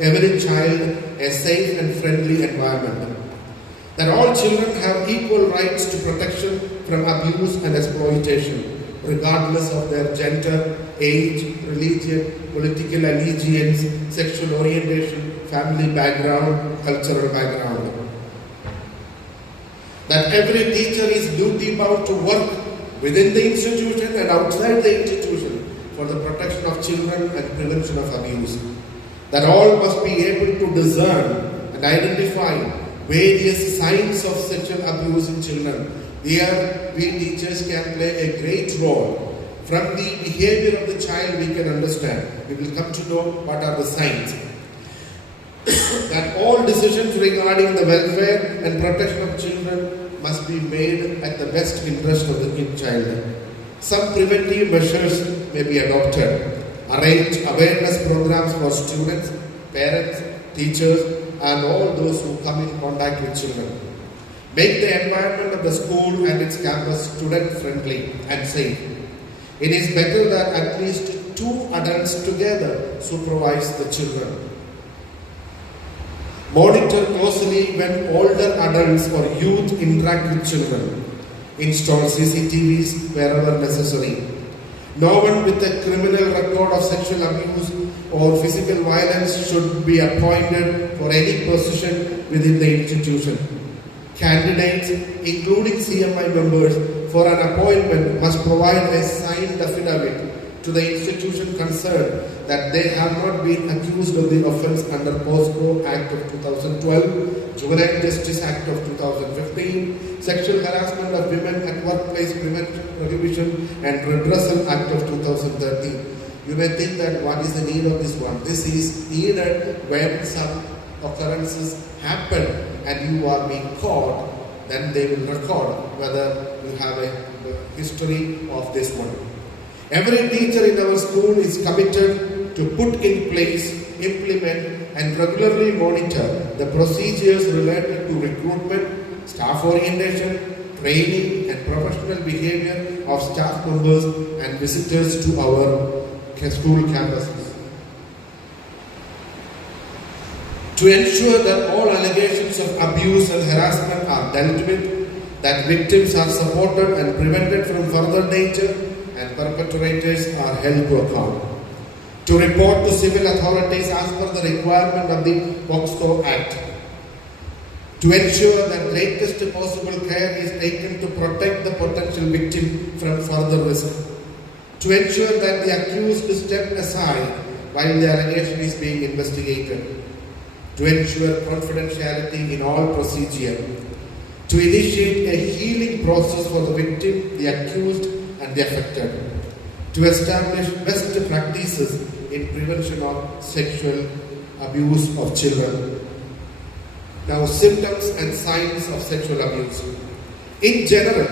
every child a safe and friendly environment. That all children have equal rights to protection from abuse and exploitation, regardless of their gender, age, religion, political allegiance, sexual orientation, family background, cultural background. That every teacher is duty bound to work within the institution and outside the institution for the protection of children and prevention of abuse. That all must be able to discern and identify various signs of sexual abuse in children. Here, we teachers can play a great role. From the behavior of the child, we can understand. We will come to know what are the signs. That all decisions regarding the welfare and protection of children must be made at the best interest of the child. Some preventive measures may be adopted. Arrange awareness programs for students, parents, teachers, and all those who come in contact with children. Make the environment of the school and its campus student-friendly and safe. It is better that at least 2 adults together supervise the children. Monitor closely when older adults or youth interact with children. Install CCTVs wherever necessary. No one with a criminal record of sexual abuse or physical violence should be appointed for any position within the institution. Candidates, including CMI members, for an appointment must provide a signed affidavit to the institution concerned that they have not been accused of the offence under POSCO Act of 2012, Juvenile Justice Act of 2015, Sexual Harassment of Women at Workplace Prevention, Prohibition and Redressal Act of 2013. You may think that what is the need of this one? This is needed when some occurrences happen and you are being caught, then they will record whether you have a history of this one. Every teacher in our school is committed to put in place, implement and regularly monitor the procedures related to recruitment, staff orientation, training and professional behavior of staff members and visitors to our school campuses. To ensure that all allegations of abuse and harassment are dealt with, that victims are supported and prevented from further danger, and perpetrators are held to account. To report to civil authorities as per the requirement of the POSCO Act. To ensure that greatest possible care is taken to protect the potential victim from further risk. To ensure that the accused is stepped aside while the allegation is being investigated. To ensure confidentiality in all procedure. To initiate a healing process for the victim, the accused and the affected. To establish best practices in prevention of sexual abuse of children. Now, symptoms and signs of sexual abuse. In general,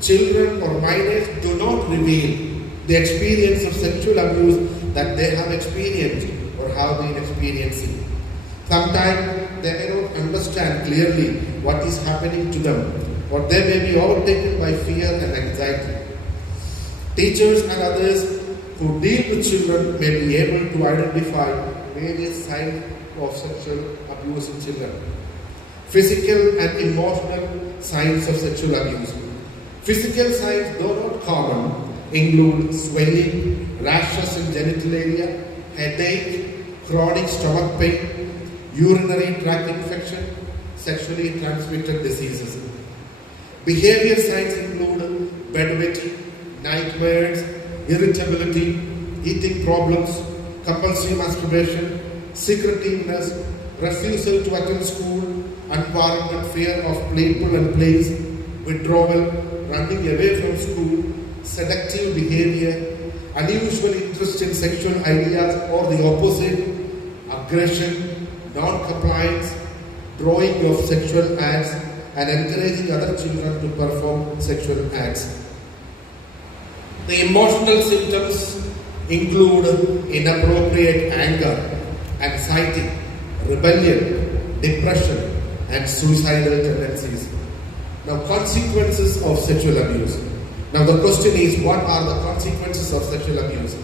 children or minors do not reveal the experience of sexual abuse that they have experienced or have been experiencing. Sometimes they may not understand clearly what is happening to them, or they may be overtaken by fear and anxiety. Teachers and others who deal with children may be able to identify various signs of sexual abuse in children. Physical and emotional signs of sexual abuse. Physical signs, though not common, include swelling, rashes in genital area, headache, chronic stomach pain, urinary tract infection, sexually transmitted diseases. Behavior signs include bedwetting, nightmares, irritability, eating problems, compulsive masturbation, secretiveness, refusal to attend school, unwarranted fear of people and place, withdrawal, running away from school, seductive behavior, unusual interest in sexual ideas or the opposite, aggression, non-compliance, drawing of sexual acts, and encouraging other children to perform sexual acts. The emotional symptoms include inappropriate anger, anxiety, rebellion, depression, and suicidal tendencies. Now, consequences of sexual abuse. Now, the question is, what are the consequences of sexual abuse?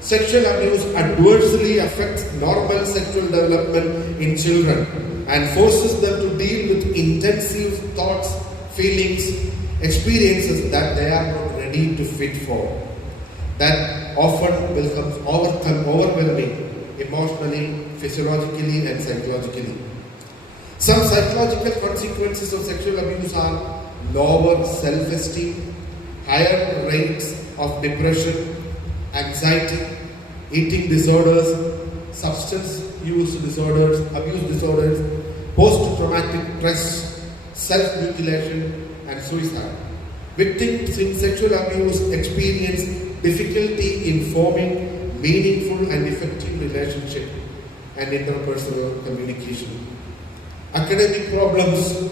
Sexual abuse adversely affects normal sexual development in children and forces them to deal with intensive thoughts, feelings, experiences that they are not ready to fit for. That that often becomes overwhelming emotionally, physiologically, and psychologically. Some psychological consequences of sexual abuse are lower self-esteem, higher rates of depression, anxiety, eating disorders, substance use disorders, abuse disorders, post-traumatic stress, self-mutilation, and suicide. Victims in sexual abuse experience difficulty in forming meaningful and effective relationship and interpersonal communication. Academic problems.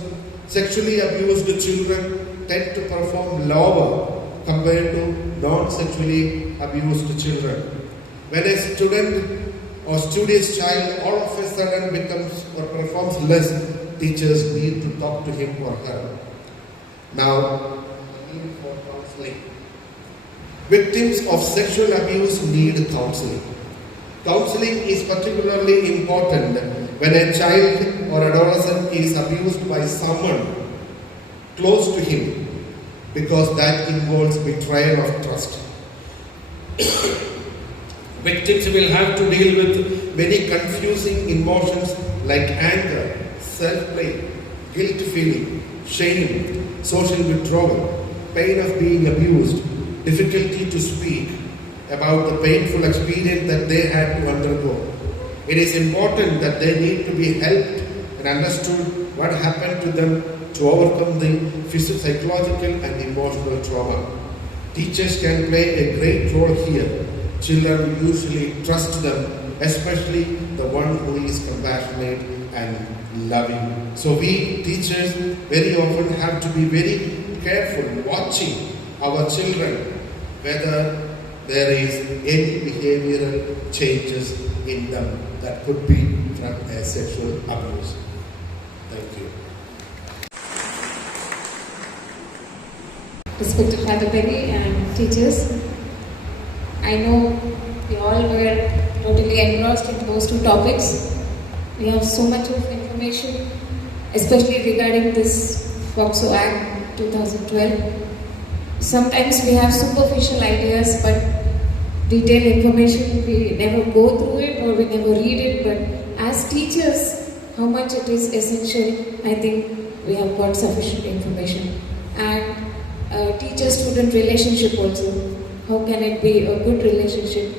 Sexually abused children tend to perform lower compared to non-sexually abused children. When a student or studious child all of a sudden becomes or performs less, teachers need to talk to him or her. Now, need for counseling. Victims of sexual abuse need counseling. Counseling is particularly important when a child or adolescent is abused by someone close to him, because that involves betrayal of trust. Victims will have to deal with many confusing emotions like anger, self-blame, guilt feeling, shame, social withdrawal, pain of being abused, difficulty to speak about the painful experience that they had to undergo. It is important that they need to be helped and understood what happened to them to overcome the psychological and emotional trauma. Teachers can play a great role here. Children usually trust them, especially the one who is compassionate and loving. So we teachers very often have to be very careful watching our children whether there is any behavioral changes in them that could be from a sexual abuse. Thank you. Respected Father Benny and teachers, I know we all were totally engrossed in those two topics. We have so much of information, especially regarding this POCSO Act 2012. Sometimes we have superficial ideas, but detailed information, we never go through it or we never read it. But as teachers, how much it is essential, I think we have got sufficient information. And teacher-student relationship also, how can it be a good relationship?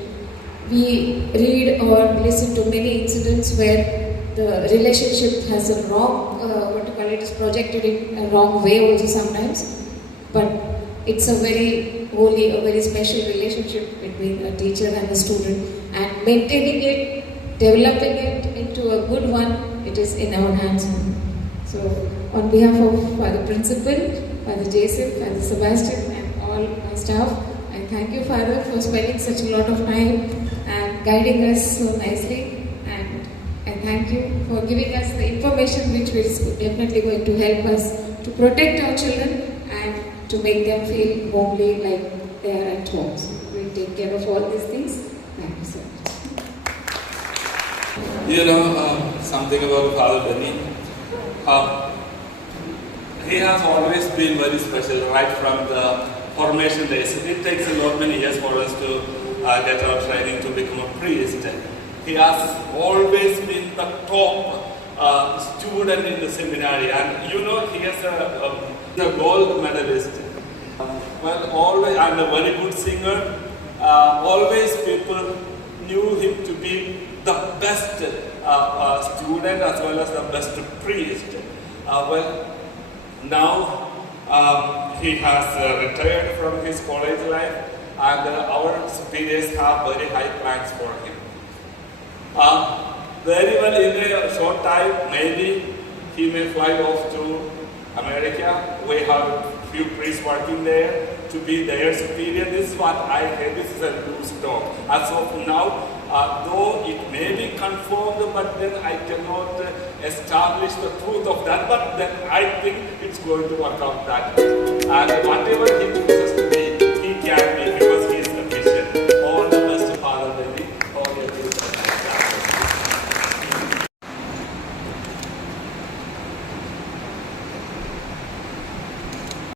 We read or listen to many incidents where the relationship has a wrong, it is projected in a wrong way also sometimes. But it's a very holy, a very special relationship between a teacher and a student, and maintaining it, developing it into a good one, it is in our hands. So, on behalf of Father Principal, Father Jason, Father Sebastian, and all my staff, I thank you, Father, for spending such a lot of time and guiding us so nicely. And I thank you for giving us the information which is definitely going to help us to protect our children and to make them feel homely like they are at home. So we'll take care of all these things. Thank you so much. Something about Father Benny. He has always been very special right from the formation days. It takes a lot many years for us to get our training to become a priest. He has always been the top student in the seminary, and he has a gold medalist. Always, and a very good singer. Always people knew him to be the best student as well as the best priest. Now he has retired from his college life, and our superiors have very high plans for him. Very well, in a short time, maybe he may fly off to America. We have a few priests working there to be their superior. This is what I heard. This is a loose talk. As of now, though it may be confirmed, but then I cannot establish the truth of that. But then I think it's going to work out that way. And whatever he chooses